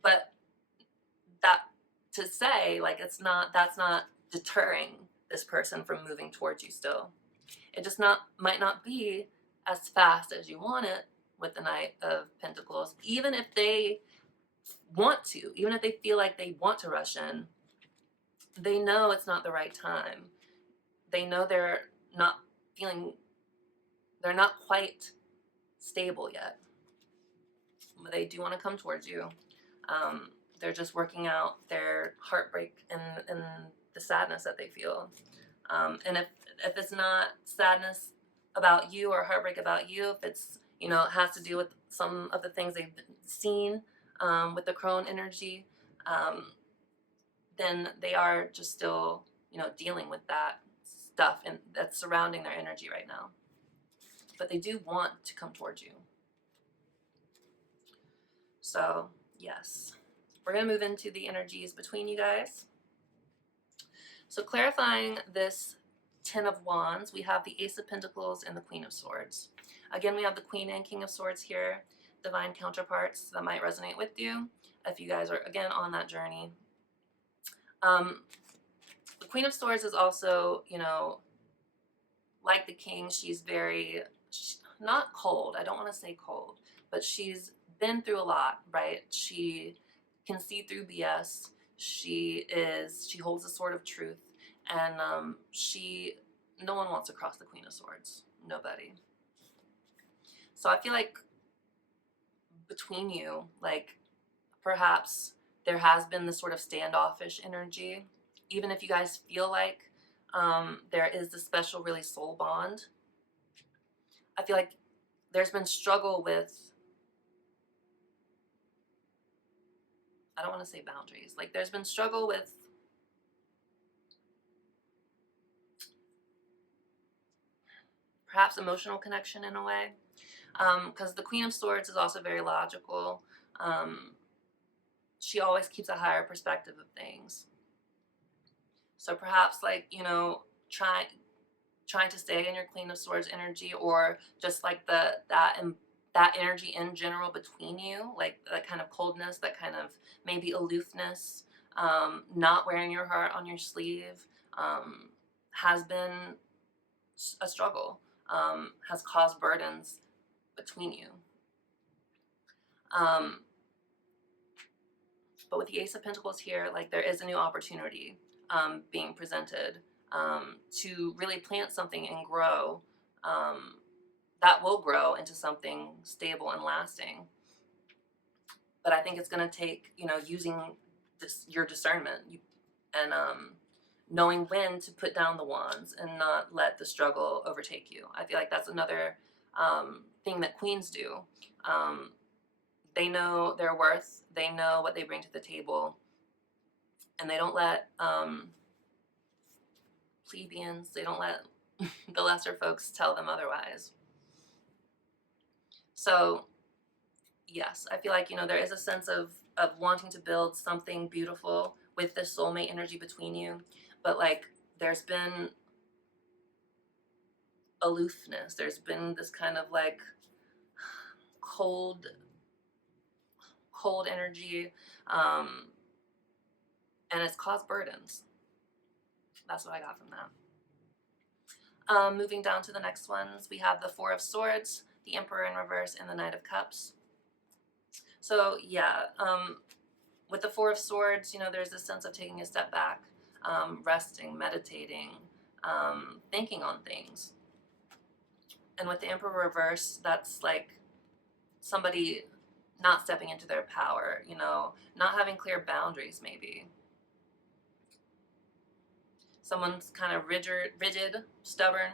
but that to say, like, that's not deterring this person from moving towards you still. It just might not be as fast as you want it with the Knight of Pentacles, even if they want to, even if they feel like they want to rush in. They know it's not the right time. They know they're not quite stable yet. But they do want to come towards you. They're just working out their heartbreak and the sadness that they feel. And if it's not sadness about you or heartbreak about you, if it's, you know, it has to do with some of the things they've seen with the crone energy, then they are just still, you know, dealing with that stuff and that's surrounding their energy right now. But they do want to come towards you. So, yes. We're going to move into the energies between you guys. So clarifying this Ten of Wands, we have the Ace of Pentacles and the Queen of Swords. Again, we have the Queen and King of Swords here, divine counterparts that might resonate with you if you guys are, again, on that journey. The Queen of Swords is also, you know, like the King, she's not cold. I don't want to say cold, but she's been through a lot, right? She can see through BS. She holds a sword of truth, and no one wants to cross the Queen of Swords. Nobody. So I feel like between you, like, perhaps there has been this sort of standoffish energy, even if you guys feel like there is this special, really soul bond. I feel like there's been struggle with I don't want to say boundaries. Like there's been struggle with perhaps emotional connection in a way. Because the Queen of Swords is also very logical. She always keeps a higher perspective of things. So perhaps like, you know, trying to stay in your Queen of Swords energy, or just like that energy in general between you, like that kind of coldness, that kind of maybe aloofness, not wearing your heart on your sleeve, has been a struggle, has caused burdens between you. But with the Ace of Pentacles here, like there is a new opportunity being presented to really plant something and grow, that will grow into something stable and lasting. But I think it's going to take, you know, using your discernment and knowing when to put down the wands and not let the struggle overtake you. I feel like that's another thing that queens do. They know their worth, they know what they bring to the table, and they don't let plebeians, they don't let the lesser folks tell them otherwise. So yes, I feel like, you know, there is a sense of wanting to build something beautiful with this soulmate energy between you, but like there's been aloofness, there's been this kind of like cold energy, and it's caused burdens. That's what I got from that. Moving down to the next ones, we have the Four of Swords, the Emperor in reverse, and the Knight of Cups. So yeah, with the Four of Swords, you know, there's this sense of taking a step back, resting, meditating, thinking on things. And with the Emperor reverse, that's like somebody not stepping into their power, you know, not having clear boundaries maybe. Someone's kind of rigid, stubborn.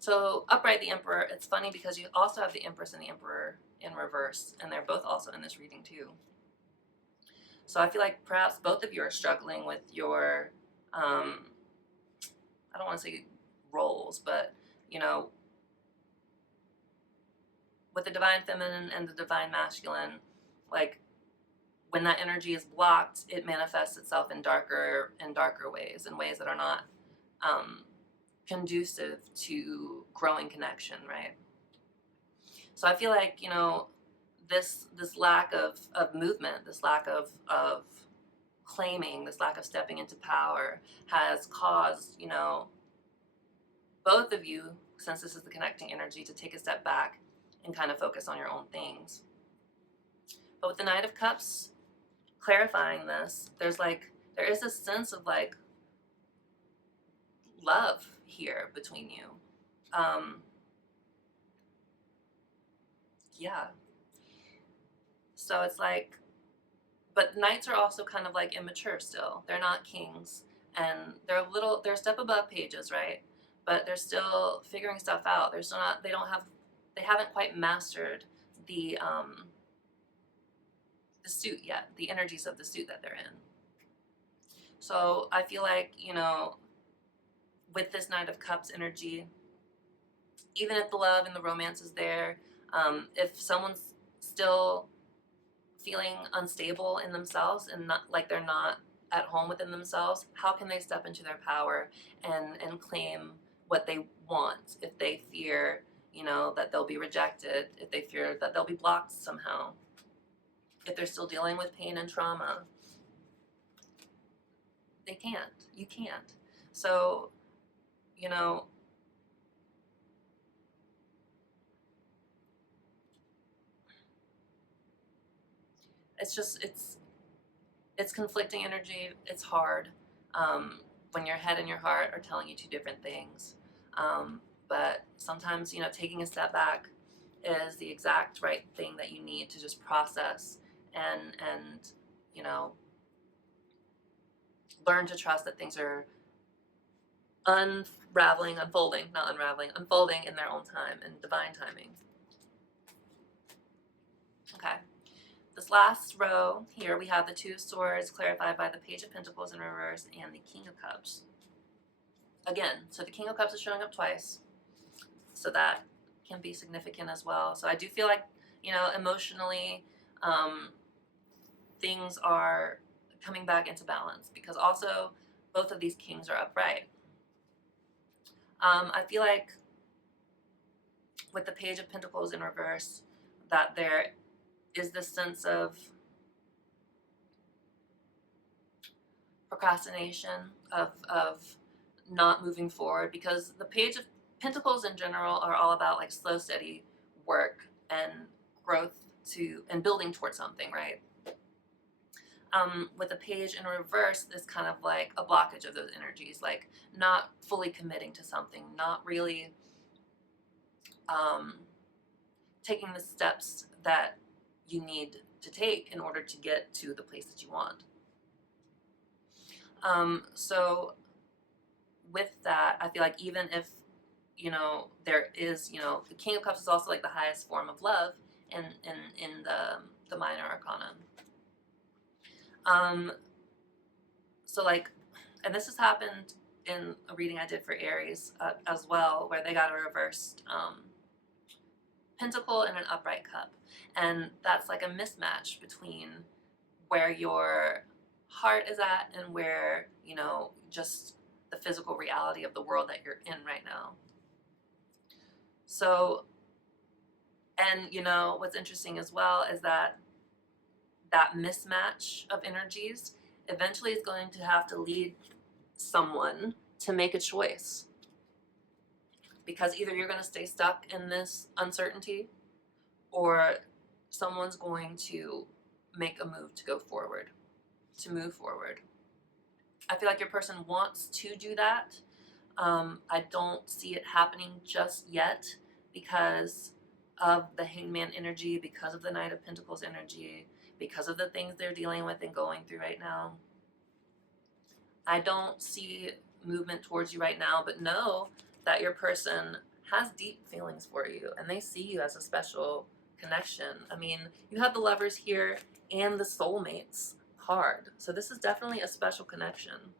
So upright, the Emperor, it's funny because you also have the Empress and the Emperor in reverse, and they're both also in this reading too. So I feel like perhaps both of you are struggling with your, I don't want to say roles, but, you know, with the Divine Feminine and the Divine Masculine, like when that energy is blocked, it manifests itself in darker ways, in ways that are not conducive to growing connection, right? So I feel like, you know, this lack of movement, this lack of claiming, this lack of stepping into power has caused, you know, both of you, since this is the connecting energy, to take a step back and kind of focus on your own things. But with the Knight of Cups clarifying this, there is a sense of like love here between you. Yeah. So it's like, but knights are also kind of like immature still. They're not kings, and they're a step above pages, right? But they're still figuring stuff out. They're still not, they haven't quite mastered the suit yet, the energies of the suit that they're in. So I feel like, you know, with this Knight of Cups energy, even if the love and the romance is there, if someone's still feeling unstable in themselves and not like they're not at home within themselves, how can they step into their power and claim what they want if they fear, you know, that they'll be rejected, if they fear that they'll be blocked somehow, if they're still dealing with pain and trauma? They can't. You can't. So, you know, it's just, it's conflicting energy. It's hard when your head and your heart are telling you two different things. But sometimes, you know, taking a step back is the exact right thing that you need to just process and you know, learn to trust that things are unfolding in their own time and divine timing. Okay. this last row here, we have the Two of Swords clarified by the Page of Pentacles in reverse and the King of Cups. Again, so the King of Cups is showing up twice, so that can be significant as well. So I do feel like, you know, emotionally, things are coming back into balance, because also both of these kings are upright. I feel like with the Page of Pentacles in reverse, that there is this sense of procrastination, of not moving forward, because the Page of Pentacles in general are all about like slow, steady work and growth and building towards something, right? With the Page in reverse, there's kind of like a blockage of those energies, like not fully committing to something, not really taking the steps that you need to take in order to get to the place that you want. So with that, I feel like even if, you know, there is, you know, the King of Cups is also like the highest form of love in the minor arcana. So like, and this has happened in a reading I did for Aries as well, where they got a reversed pentacle and an upright cup, and that's like a mismatch between where your heart is at and where, you know, just the physical reality of the world that you're in right now. So, and you know, what's interesting as well is that that mismatch of energies eventually is going to have to lead someone to make a choice, because either you're going to stay stuck in this uncertainty, or someone's going to make a move to go forward, to move forward. I feel like your person wants to do that. I don't see it happening just yet because of the Hangman energy, because of the Knight of Pentacles energy, because of the things they're dealing with and going through right now. I don't see movement towards you right now, but know that your person has deep feelings for you and they see you as a special connection. I mean, you have the Lovers here and the Soulmates card, so this is definitely a special connection.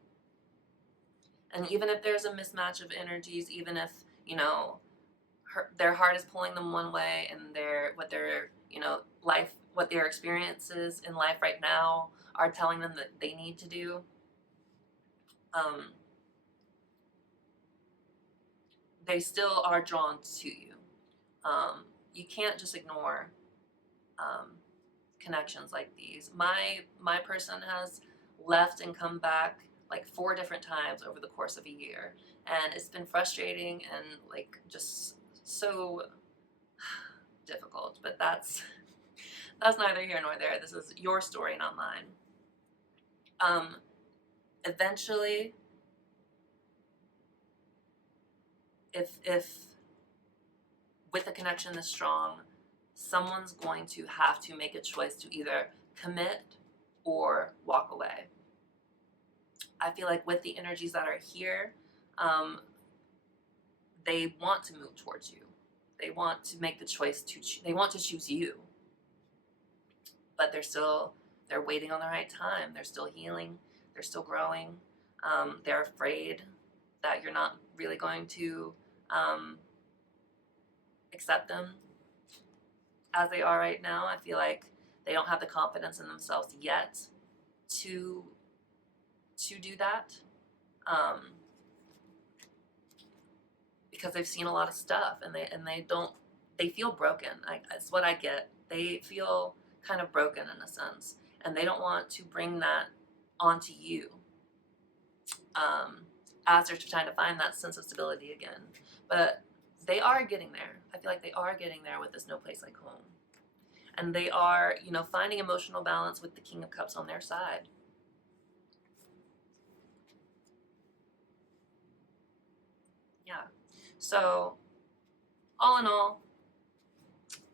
And even if there's a mismatch of energies, even if, you know, their heart is pulling them one way and what their you know, what their experiences in life right now are telling them that they need to do, they still are drawn to you. You can't just ignore connections like these. My person has left and come back like 4 different times over the course of a year, and it's been frustrating and like just so difficult, but that's neither here nor there. This is your story, not mine. Eventually, if with a connection this strong, someone's going to have to make a choice to either commit or walk away. I feel like with the energies that are here, they want to move towards you. They want to make the choice they want to choose you. But they're waiting on the right time. They're still healing. They're still growing. They're afraid that you're not really going to accept them as they are right now. I feel like they don't have the confidence in themselves yet to do that, because they've seen a lot of stuff, and they feel broken. That's what I get. They feel kind of broken in a sense, and they don't want to bring that onto you, as they're trying to find that sense of stability again. But they are getting there. I feel like they are getting there with this No Place Like Home. And they are, you know, finding emotional balance with the King of Cups on their side. Yeah. So, all in all,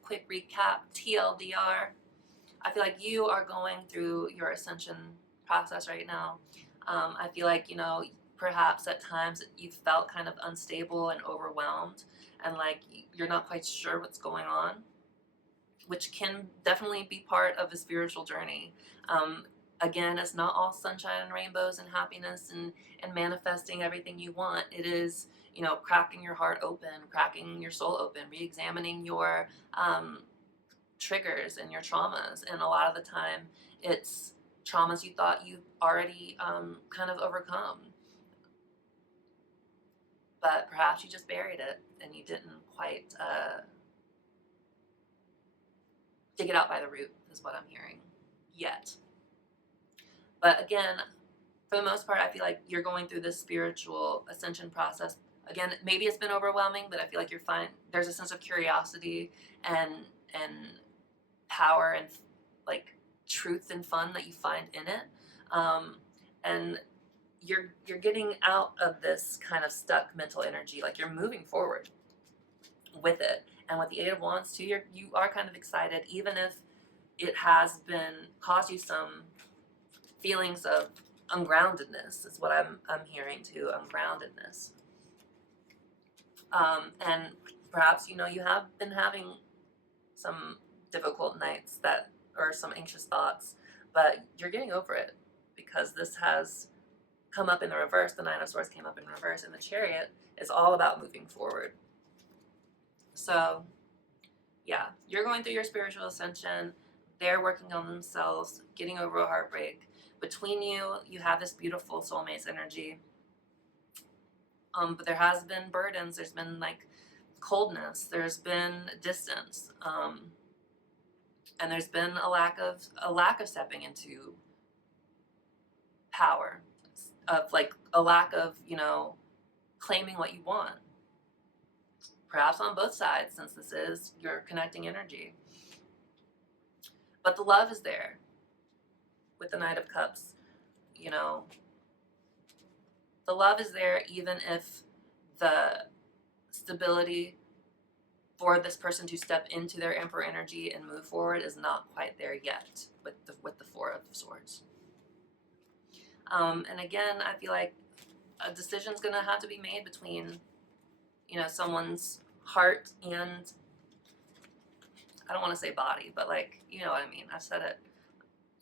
quick recap, TLDR, I feel like you are going through your ascension process right now. I feel like, you know, perhaps at times you felt kind of unstable and overwhelmed, and like you're not quite sure what's going on. which can definitely be part of a spiritual journey. Again, it's not all sunshine and rainbows and happiness and manifesting everything you want. It is, you know, cracking your heart open, cracking your soul open, re-examining your triggers and your traumas. And a lot of the time, it's traumas you thought you already kind of overcome, but perhaps you just buried it and you didn't quite dig it out by the root, is what I'm hearing, yet. But again, for the most part, I feel like you're going through this spiritual ascension process. Again, maybe it's been overwhelming, but I feel like you're fine. There's a sense of curiosity and power and like truth and fun that you find in it, and you're getting out of this kind of stuck mental energy. Like, you're moving forward with it. And with the Eight of Wands too, you are kind of excited, even if it has been caused you some feelings of ungroundedness. Is what I'm hearing too, ungroundedness. And perhaps, you know, you have been having some difficult nights that, or some anxious thoughts, but you're getting over it, because this has come up in the reverse. The Nine of Swords came up in reverse, and the Chariot is all about moving forward. So yeah, you're going through your spiritual ascension. They're working on themselves, getting over a heartbreak. Between you, you have this beautiful soulmates energy. But there has been burdens. There's been like coldness. There's been distance. And there's been a lack of stepping into power, of like a lack of, you know, claiming what you want. Perhaps on both sides, since this is your connecting energy. But the love is there with the Knight of Cups. You know, the love is there, even if the stability for this person to step into their Emperor energy and move forward is not quite there yet with the Four of Swords. And again, I feel like a decision's gonna have to be made between, you know, someone's heart and, I don't want to say body, but like, you know what I mean. I've said it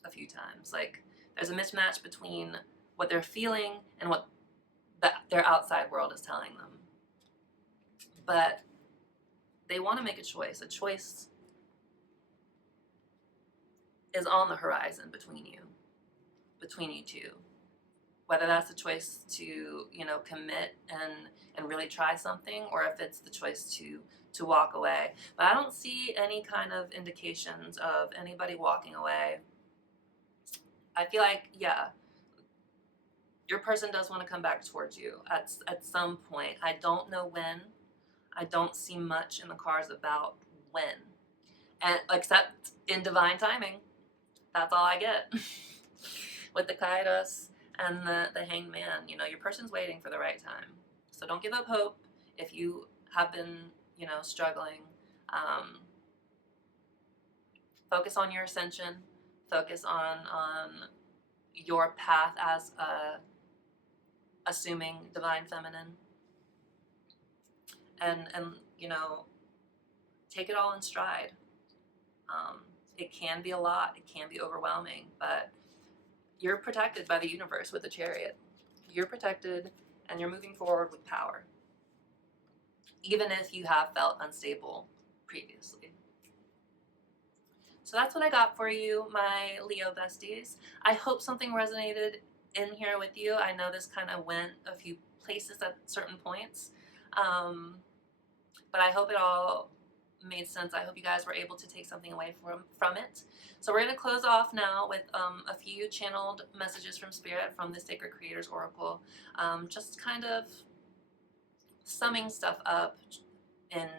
a few times. Like, there's a mismatch between what they're feeling and what their outside world is telling them. But they want to make a choice. A choice is on the horizon between you two. Whether that's the choice to, you know, commit and really try something, or if it's the choice to walk away. But I don't see any kind of indications of anybody walking away. I feel like, yeah, your person does want to come back towards you at some point. I don't know when. I don't see much in the cards about when, and except in divine timing. That's all I get with the Kairos and the Hanged Man. You know, your person's waiting for the right time. So don't give up hope if you have been, you know, struggling. Focus on your ascension. Focus on your path as a assuming divine feminine. And you know, take it all in stride. It can be a lot. It can be overwhelming, but you're protected by the universe with the Chariot. You're protected, and you're moving forward with power, even if you have felt unstable previously. So that's what I got for you, my Leo besties. I hope something resonated in here with you. I know this kind of went a few places at certain points, but I hope it all made sense. I hope you guys were able to take something away from it. So we're going to close off now with a few channeled messages from Spirit from the Sacred Creators Oracle, just kind of summing stuff up and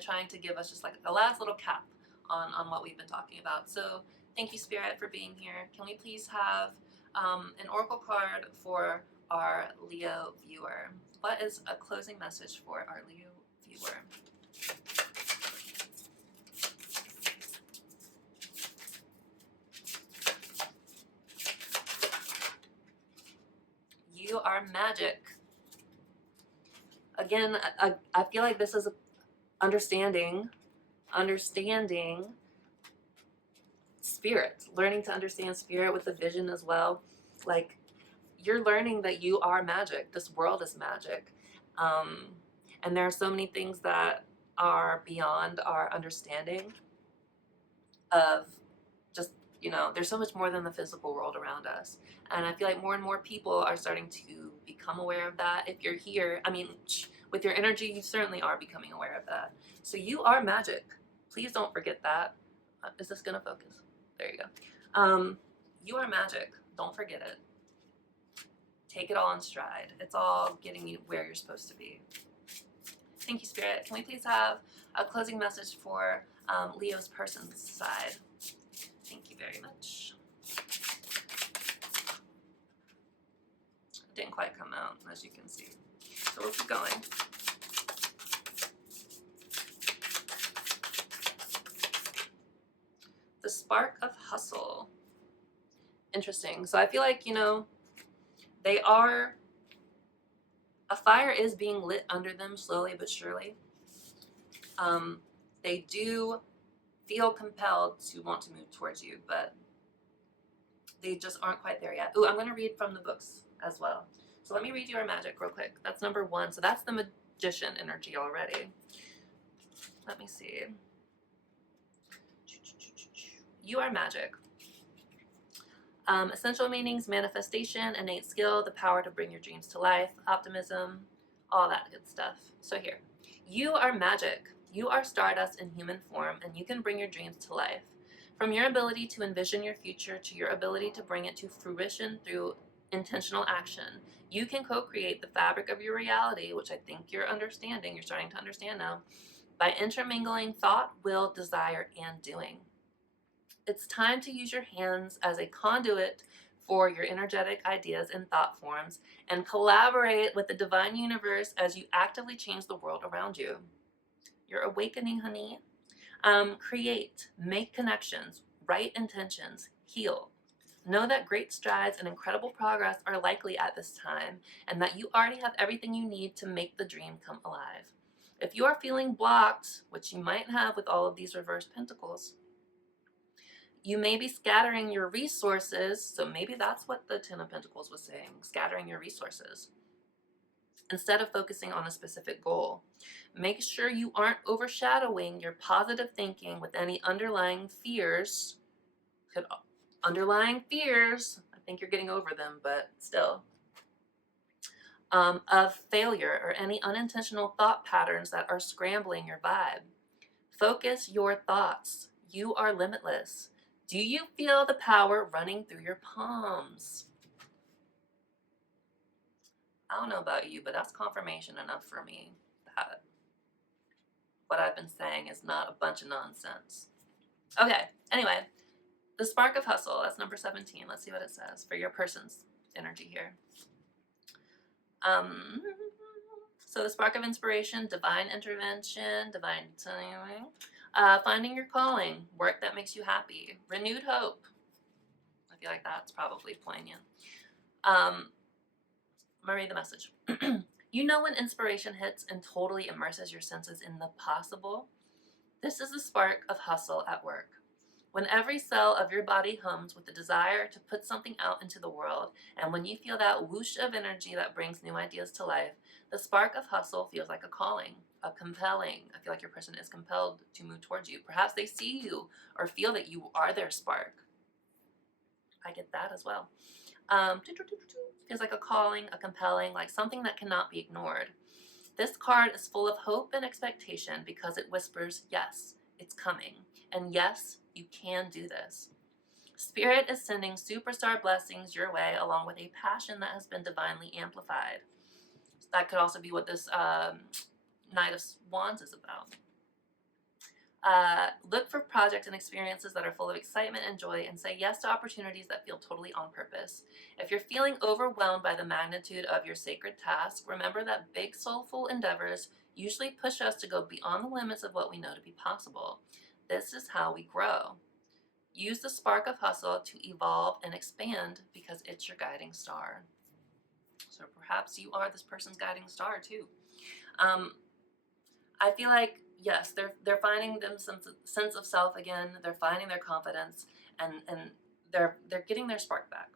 trying to give us just like a last little cap on what we've been talking about. So thank you, Spirit, for being here. Can we please have an oracle card for our Leo viewer? What is a closing message for our Leo viewer? You are magic. Again, I feel like this is understanding understanding spirit, learning to understand spirit with the vision as well. Like, you're learning that you are magic. This world is magic. And there are so many things that are beyond our understanding of just, there's so much more than the physical world around us. And I feel like more and more people are starting to become aware of that. If you're here, I mean, with your energy, you certainly are becoming aware of that. So you are magic. Please don't forget that. Is this going to focus? There you go. You are magic. Don't forget it. Take it all in stride. It's all getting you where you're supposed to be. Thank you, Spirit. Can we please have a closing message for Leo's person's side? Thank you very much. It didn't quite come out, as you can see. So we'll keep going. The spark of hustle. Interesting. So I feel like, they are, a fire is being lit under them slowly but surely. They do feel compelled to want to move towards you, but they just aren't quite there yet. Ooh, I'm going to read from the books as well. So let me read you our magic real quick. That's number 1. So that's the magician energy already. Let me see. You are magic. Essential meanings: manifestation, innate skill, the power to bring your dreams to life, optimism, all that good stuff. So here, you are magic. You are stardust in human form, and you can bring your dreams to life. From your ability to envision your future to your ability to bring it to fruition through intentional action, you can co-create the fabric of your reality, which I think you're starting to understand now, by intermingling thought, will, desire, and doing. It's time to use your hands as a conduit for your energetic ideas and thought forms, and collaborate with the divine universe as you actively change the world around you. You're awakening, honey. Create, make connections, write intentions, heal. Know that great strides and incredible progress are likely at this time, and that you already have everything you need to make the dream come alive. If you are feeling blocked, which you might have with all of these reverse pentacles, you may be scattering your resources. So maybe that's what the Ten of Pentacles was saying, scattering your resources instead of focusing on a specific goal. Make sure you aren't overshadowing your positive thinking with any underlying fears. I think you're getting over them, but still. Of failure or any unintentional thought patterns that are scrambling your vibe. Focus your thoughts. You are limitless. Do you feel the power running through your palms? I don't know about you, but that's confirmation enough for me that what I've been saying is not a bunch of nonsense. Okay, anyway, the spark of hustle, that's number 17. Let's see what it says for your person's energy here. So the spark of inspiration, divine intervention, divine timing, finding your calling, work that makes you happy, renewed hope. I feel like that's probably poignant. I'm gonna read the message. You know when inspiration hits and totally immerses your senses in the possible? This is the spark of hustle at work. When every cell of your body hums with the desire to put something out into the world, and when you feel that whoosh of energy that brings new ideas to life, the spark of hustle feels like a calling, a compelling. I feel like your person is compelled to move towards you. Perhaps they see you or feel that you are their spark. I get that as well. Feels like a calling, a compelling, like something that cannot be ignored. This card is full of hope and expectation because it whispers, yes, it's coming. And yes, you can do this. Spirit is sending superstar blessings your way, along with a passion that has been divinely amplified. That could also be what this Knight of Wands is about. Look for projects and experiences that are full of excitement and joy, and say yes to opportunities that feel totally on purpose. If you're feeling overwhelmed by the magnitude of your sacred task, remember that big soulful endeavors usually push us to go beyond the limits of what we know to be possible. This is how we grow. Use the spark of hustle to evolve and expand because it's your guiding star. So perhaps you are this person's guiding star too. I feel like yes, they're finding them some sense of self again. They're finding their confidence, and they're getting their spark back.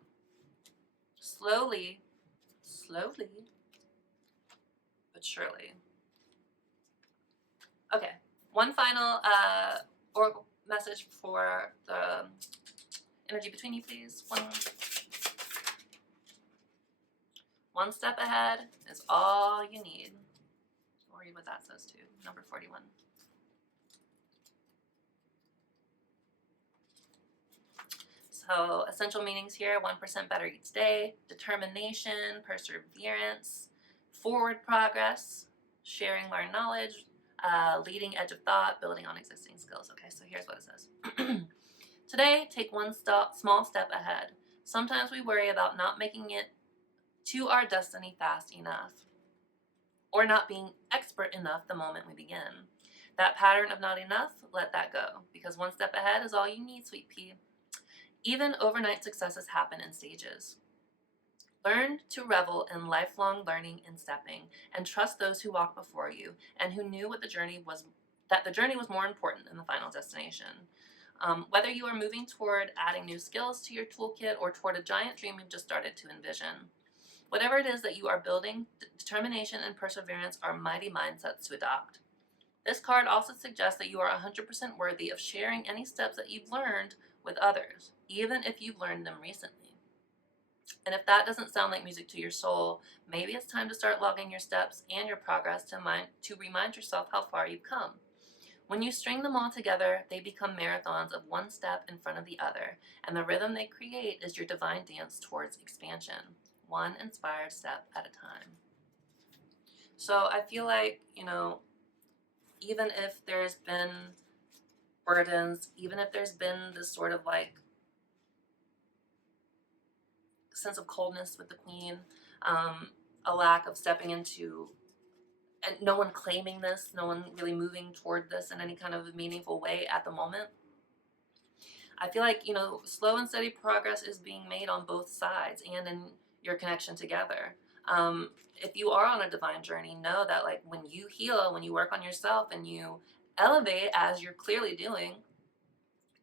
Slowly, slowly, but surely. Okay, one final oracle message for the energy between you, please. One step ahead is all you need. I'll read what that says too. Number 41. So essential meanings here: 1% better each day, determination, perseverance, forward progress, sharing learned knowledge, leading edge of thought, building on existing skills. Okay, so here's what it says. Today, take one small step ahead. Sometimes we worry about not making it to our destiny fast enough, or not being expert enough the moment we begin. That pattern of not enough, let that go, because one step ahead is all you need, sweet pea. Even overnight successes happen in stages. Learn to revel in lifelong learning and stepping, and trust those who walked before you and who knew that the journey was more important than the final destination. Whether you are moving toward adding new skills to your toolkit or toward a giant dream you've just started to envision, whatever it is that you are building, determination and perseverance are mighty mindsets to adopt. This card also suggests that you are 100% worthy of sharing any steps that you've learned with others, even if you've learned them recently. And if that doesn't sound like music to your soul, maybe it's time to start logging your steps and your progress to remind yourself how far you've come. When you string them all together, they become marathons of one step in front of the other, and the rhythm they create is your divine dance towards expansion, one inspired step at a time. So I feel like, even if there's been burdens, even if there's been this sort of like sense of coldness with the Queen, a lack of stepping into, and no one claiming this, no one really moving toward this in any kind of meaningful way at the moment. I feel like, slow and steady progress is being made on both sides and in your connection together. If you are on a divine journey, know that like when you heal, when you work on yourself and you elevate as you're clearly doing,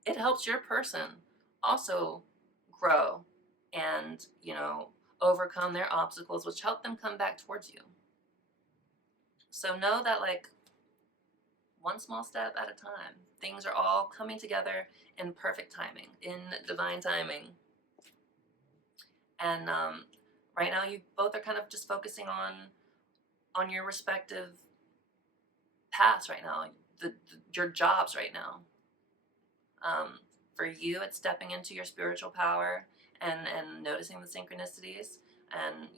it helps your person also grow and, overcome their obstacles, which help them come back towards you. So know that like one small step at a time, things are all coming together in perfect timing, in divine timing. And right now you both are kind of just focusing on your respective paths right now, your jobs right now. For you, it's stepping into your spiritual power and noticing the synchronicities and,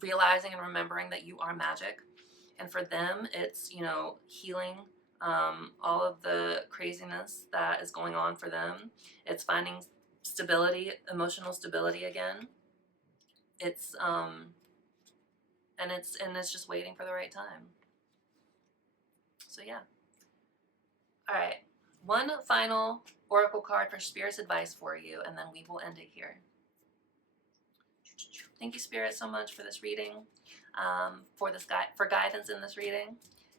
realizing and remembering that you are magic. And for them, it's, healing all of the craziness that is going on for them. It's finding stability, emotional stability again. It's it's just waiting for the right time. So yeah. All right. One final oracle card for Spirit's advice for you, and then we will end it here. Thank you, Spirit, so much for this reading, for guidance in this reading.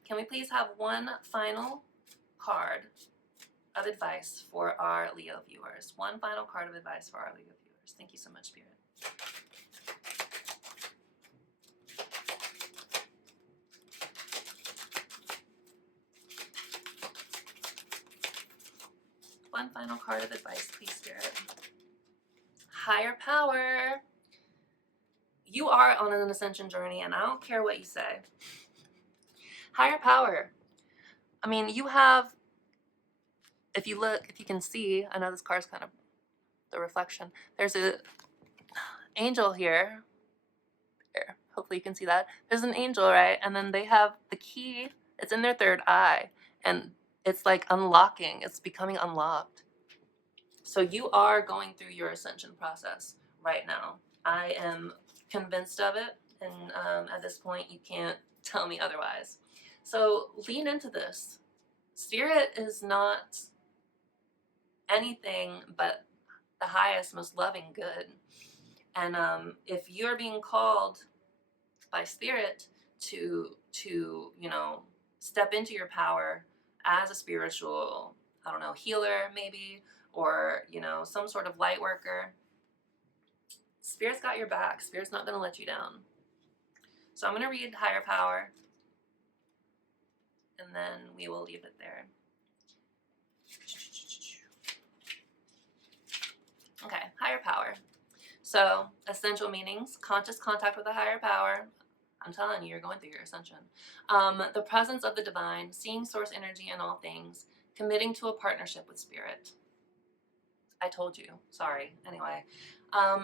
Can we please have one final card of advice for our Leo viewers? One final card of advice for our Leo viewers. Thank you so much, Spirit. One final card of advice, please, Spirit. Higher power. You are on an ascension journey, and I don't care what you say. Higher power. I mean, you have, if you can see, I know this card's kind of the reflection. There's an angel here. Here, hopefully you can see that. There's an angel, right? And then they have the key. It's in their third eye, and it's like unlocking. It's becoming unlocked. So you are going through your ascension process right now. I am convinced of it, and at this point you can't tell me otherwise. So lean into this. Spirit is not anything but the highest, most loving good. And if you're being called by Spirit to step into your power as a spiritual, I don't know, healer maybe, or, you know, some sort of light worker, Spirit's got your back. Spirit's not going to let you down. So I'm going to read higher power, and then we will leave it there. Okay, higher power. So, essential meanings: conscious contact with a higher power. I'm telling you, you're going through your ascension. The presence of the divine, seeing source energy in all things, committing to a partnership with spirit. I told you. Sorry. Anyway,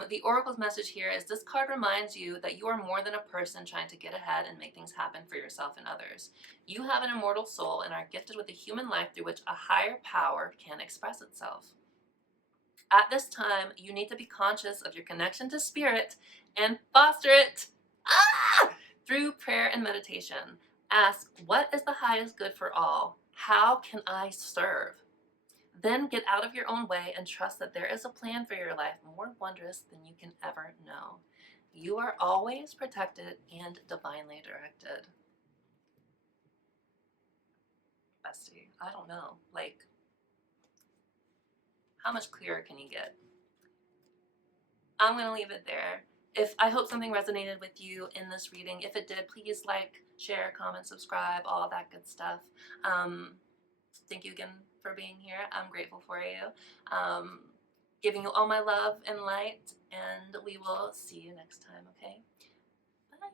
the oracle's message here is this card reminds you that you are more than a person trying to get ahead and make things happen for yourself and others. You have an immortal soul and are gifted with a human life through which a higher power can express itself. At this time, you need to be conscious of your connection to spirit and foster it through prayer and meditation. Ask, what is the highest good for all? How can I serve? Then get out of your own way and trust that there is a plan for your life more wondrous than you can ever know. You are always protected and divinely directed. Bestie, I don't know. Like, how much clearer can you get? I'm going to leave it there. I hope something resonated with you in this reading. If it did, please like, share, comment, subscribe, all that good stuff. Thank you again for being here. I'm grateful for you. Giving you all my love and light, and we will see you next time, okay? Bye.